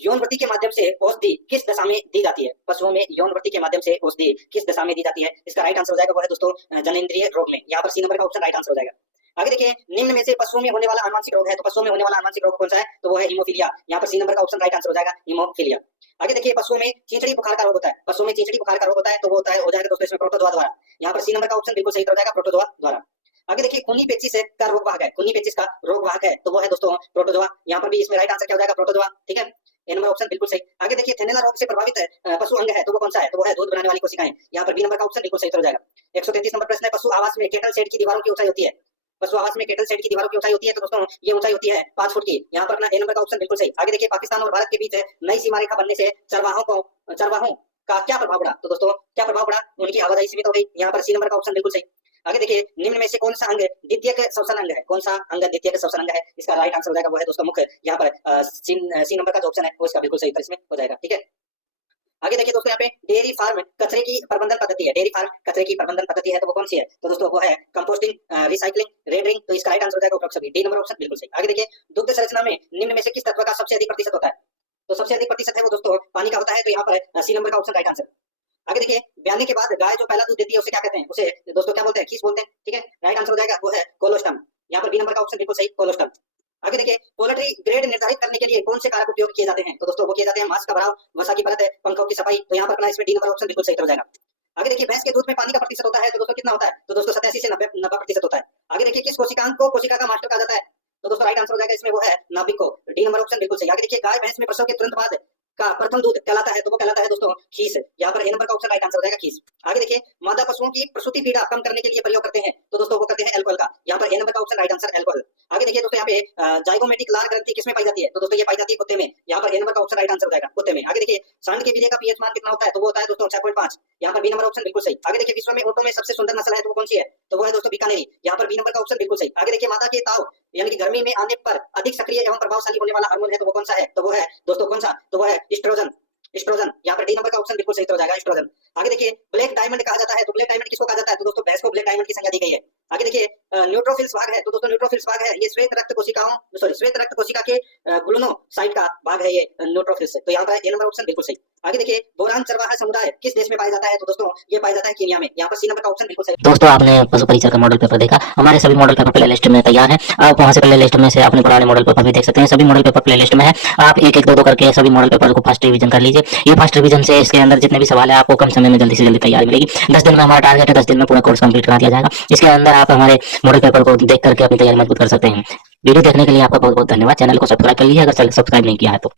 यौन वृद्धि के माध्यम से औषधि किस दशा में दी जाती है? पशुओं में यौन वृद्धि के माध्यम से औषधि किस दशा में दी जाती है? इसका राइट आंसर हो जाएगा वो है दोस्तों जननेंद्रिय रोग में। यहाँ पर सी नंबर का ऑप्शन राइट आंसर हो जाएगा। आगे देखिए निम्न में से पशुओं में होने वाला अनुवांशिक रोग है, तो पशुओं में होने वाला अनुवांशिक रोग कौन सा है? तो वो है हीमोफीलिया। यहाँ पर सी नंबर का ऑप्शन राइट आंसर हो जाएगा, हीमोफीलिया। आगे देखिए पशुओं में चींचड़ी बुखार का रोग होता है, पशुओं में चींचड़ी बुखार का रोग होता है, तो वो होता है हो जाएगा दोस्तों इसमें प्रोटोजोआ द्वारा। यहाँ पर सी नंबर का ऑप्शन बिल्कुल सही हो जाएगा, प्रोटोजोआ द्वारा। आगे देखिए खूनी पेचिश का रोग वाहक है, खूनी पेचिश का रोग वाहक है, तो वो है दोस्तों प्रोटोजोआ। यहाँ पर भी इसमें राइट आंसर क्या हो जाएगा? प्रोटोजोआ, ठीक है। ए नंबर ऑप्शन बिल्कुल सही। आगे देखिए थैलेला रोग से प्रभावित पशु अंग है, तो वो कौन सा है? तो वो है दूध बनाने वाली कोशिकाएं। यहाँ पर बी नंबर का ऑप्शन बिल्कुल सही हो जाएगा। 133 नंबर प्रश्न है पशु आवास में केटल शेड की दीवारों की ऊंचाई होती है। पशु आवास में केटल शेड की दीवारों की ऊंचाई होती है, तो दोस्तों ये ऊंचाई होती है 5 फुट की। यहाँ पर अपना ए नंबर का ऑप्शन बिल्कुल सही। आगे देखिए पाकिस्तान और भारत के बीच नई सीमा रेखा बनने से चरवाहों का क्या प्रभाव पड़ा? तो दोस्तों क्या प्रभाव पड़ा? उनकी आवाजाही सीमित हो गई। यहाँ पर सी नंबर का ऑप्शन बिल्कुल सही। आगे देखिए निम्न में से कौन सा अंग द्वितीयक श्वसन अंग है? कौन सा अंग द्वितीयक श्वसन अंग है? इसका राइट आंसर हो जाएगा वो है दोस्तों मुख। यहाँ पर सी नंबर का जो ऑप्शन है वो इसका बिल्कुल सही उत्तर इसमें हो जाएगा, ठीक है। आगे देखिए दोस्तों यहाँ पे डेयरी फार्म कचरे की प्रबंधन पद्धति है, डेयरी फार्म कचरे की प्रबंधन पद्धति है, तो वो कौन सी है? तो दोस्तों वो है कंपोस्टिंग, रिसाइकलिंग, रेडरिंग, तो इसका राइट आंसर हो जाएगा उपरोक्त सभी। डी नंबर ऑप्शन बिल्कुल सही। आगे देखिए दुग्ध संरचना में निम्न में से किस तत्व का सबसे अधिक प्रतिशत होता है? तो सबसे अधिक प्रतिशत है वो दोस्तों पानी का होता है, तो यहाँ पर सी नंबर का ऑप्शन राइट आंसर। आगे देखिए ब्याने के बाद गाय जो पहला दूध देती है उसे क्या कहते हैं? उसे दोस्तों क्या बोलते हैं? खीस बोलते हैं, ठीक है। राइट आंसर हो जाएगा वो है कोलोस्टम। यहाँ पर बी नंबर का ऑप्शन बिल्कुल सही, कोलोस्टम। आगे देखिए पोल्ट्री ग्रेड निर्धारित करने के लिए कौन से कारक उपयोग किए जाते हैं? तो दोस्तों वो किए जाते हैं मांस का भराव, वसा की परत, पंखों की सफाई, तो यहाँ पर अपना इसमें डी नंबर ऑप्शन बिल्कुल सही हो जाएगा। आगे देखिए भैंस के दूध में पानी का प्रतिशत होता है, तो दोस्तों कितना होता है? तो दोस्तों 87 से 90% होता है। आगे देखिए किस कोशिकांग को कोशिका का मास्टर कहा जाता है? तो दोस्तों राइट आंसर हो जाएगा इसमें वो है नाभिक को। डी नंबर ऑप्शन बिल्कुल सही। आगे देखिए गाय भैंस में प्रसव के तुरंत बाद का प्रथम दूध कहलाता है, तो वो कहलाता है दोस्तों खीस। यहाँ पर ए नंबर का ऑप्शन राइट आंसर हो जाएगा खीस। आगे देखिए मादा पशुओं की प्रसूति पीड़ा कम करने के लिए प्रयोग करते हैं, तो दोस्तों वो करते हैं अल्कोहल का। यहाँ पर ए नंबर का ऑप्शन राइट आंसर अल्कोहल। आगे देखिए दोस्तों यहाँ पे जाइगोमेटिक लार ग्रंथि किसमें पाई जाती है? तो दोस्तों ये पाई जाती है कुत्ते में। यहाँ पर ए नंबर का ऑप्शन राइट आंसर हो जाएगा कुत्ते में। आगे देखिए सांड के वीर्य का पीएच मान कितना होता है? तो वो होता है दोस्तों 6.5। यहाँ पर बी नंबर ऑप्शन बिल्कुल सही। आगे देखिए विश्व में ऊँटों में सबसे सुंदर नस्ल है, तो वो कौन सी है? तो वो है दोस्तों बीकानेरी। यहाँ पर बी नंबर का ऑप्शन बिल्कुल सही। आगे देखिए माता के ताव यानी कि गर्मी में आने पर अधिक सक्रिय एवं प्रभावशाली होने वाला हार्मोन है, तो वो कौन सा है? तो वो है दोस्तों कौन सा? तो वो है एस्ट्रोजन, एस्ट्रोजन। यहाँ पर डी नंबर का ऑप्शन बिल्कुल सही हो जाएगा, एस्ट्रोजन। आगे देखिए ब्लैक डायमंड कहा जाता है, तो ब्लैक डायमंड किसको कहा जाता है? तो दोस्तों भैंस को ब्लैक डायमंड की संज्ञा दी गई है। आगे देखिए न्यूट्रोफिल्स भाग है, तो दोस्तों न्यूट्रोफिल्स भाग है ये श्वेत रक्त कोशिका के ग्लूनोसाइट का भाग है ये न्यूट्रोफिल्स। तो यहाँ पर ए नंबर ऑप्शन बिल्कुल सही। आगे देखिए बोरान चरवाहा समुदाय किस देश में पाया जाता है? तो दोस्तों ये पाया जाता है कीनिया में। यहाँ पर सी नंबर का ऑप्शन बिल्कुल सही। दोस्तों आपने पशु परिचर का मॉडल पेपर देखा, हमारे सभी मॉडल पेपर प्ले लिस्ट में तैयार है। आप वहां से प्ले लिस्ट में से अपने पुराने मॉडल पेपर भी देख सकते हैं, सभी मॉडल पेपर प्ले लिस्ट में है। आप एक एक दो करके सभी मॉडल पेपर को फास्ट रिवीजन कर लीजिए। ये फास्ट रिवीजन से इसके अंदर जितने भी सवाल है आपको कम समय में जल्दी से जल्दी तैयारी मिलेगी। 10 दिन में हमारा टारगेट है, 10 दिन में पूरा कोर्स कंप्लीट करा दिया जाएगा। इसके अंदर आप हमारे मॉडल पेपर को देख करके अपनी तैयारी मजबूत कर सकते हैं। वीडियो देखने के लिए आपका बहुत बहुत धन्यवाद। चैनल को सब्सक्राइब कर लीजिए अगर सब्सक्राइब नहीं किया है तो।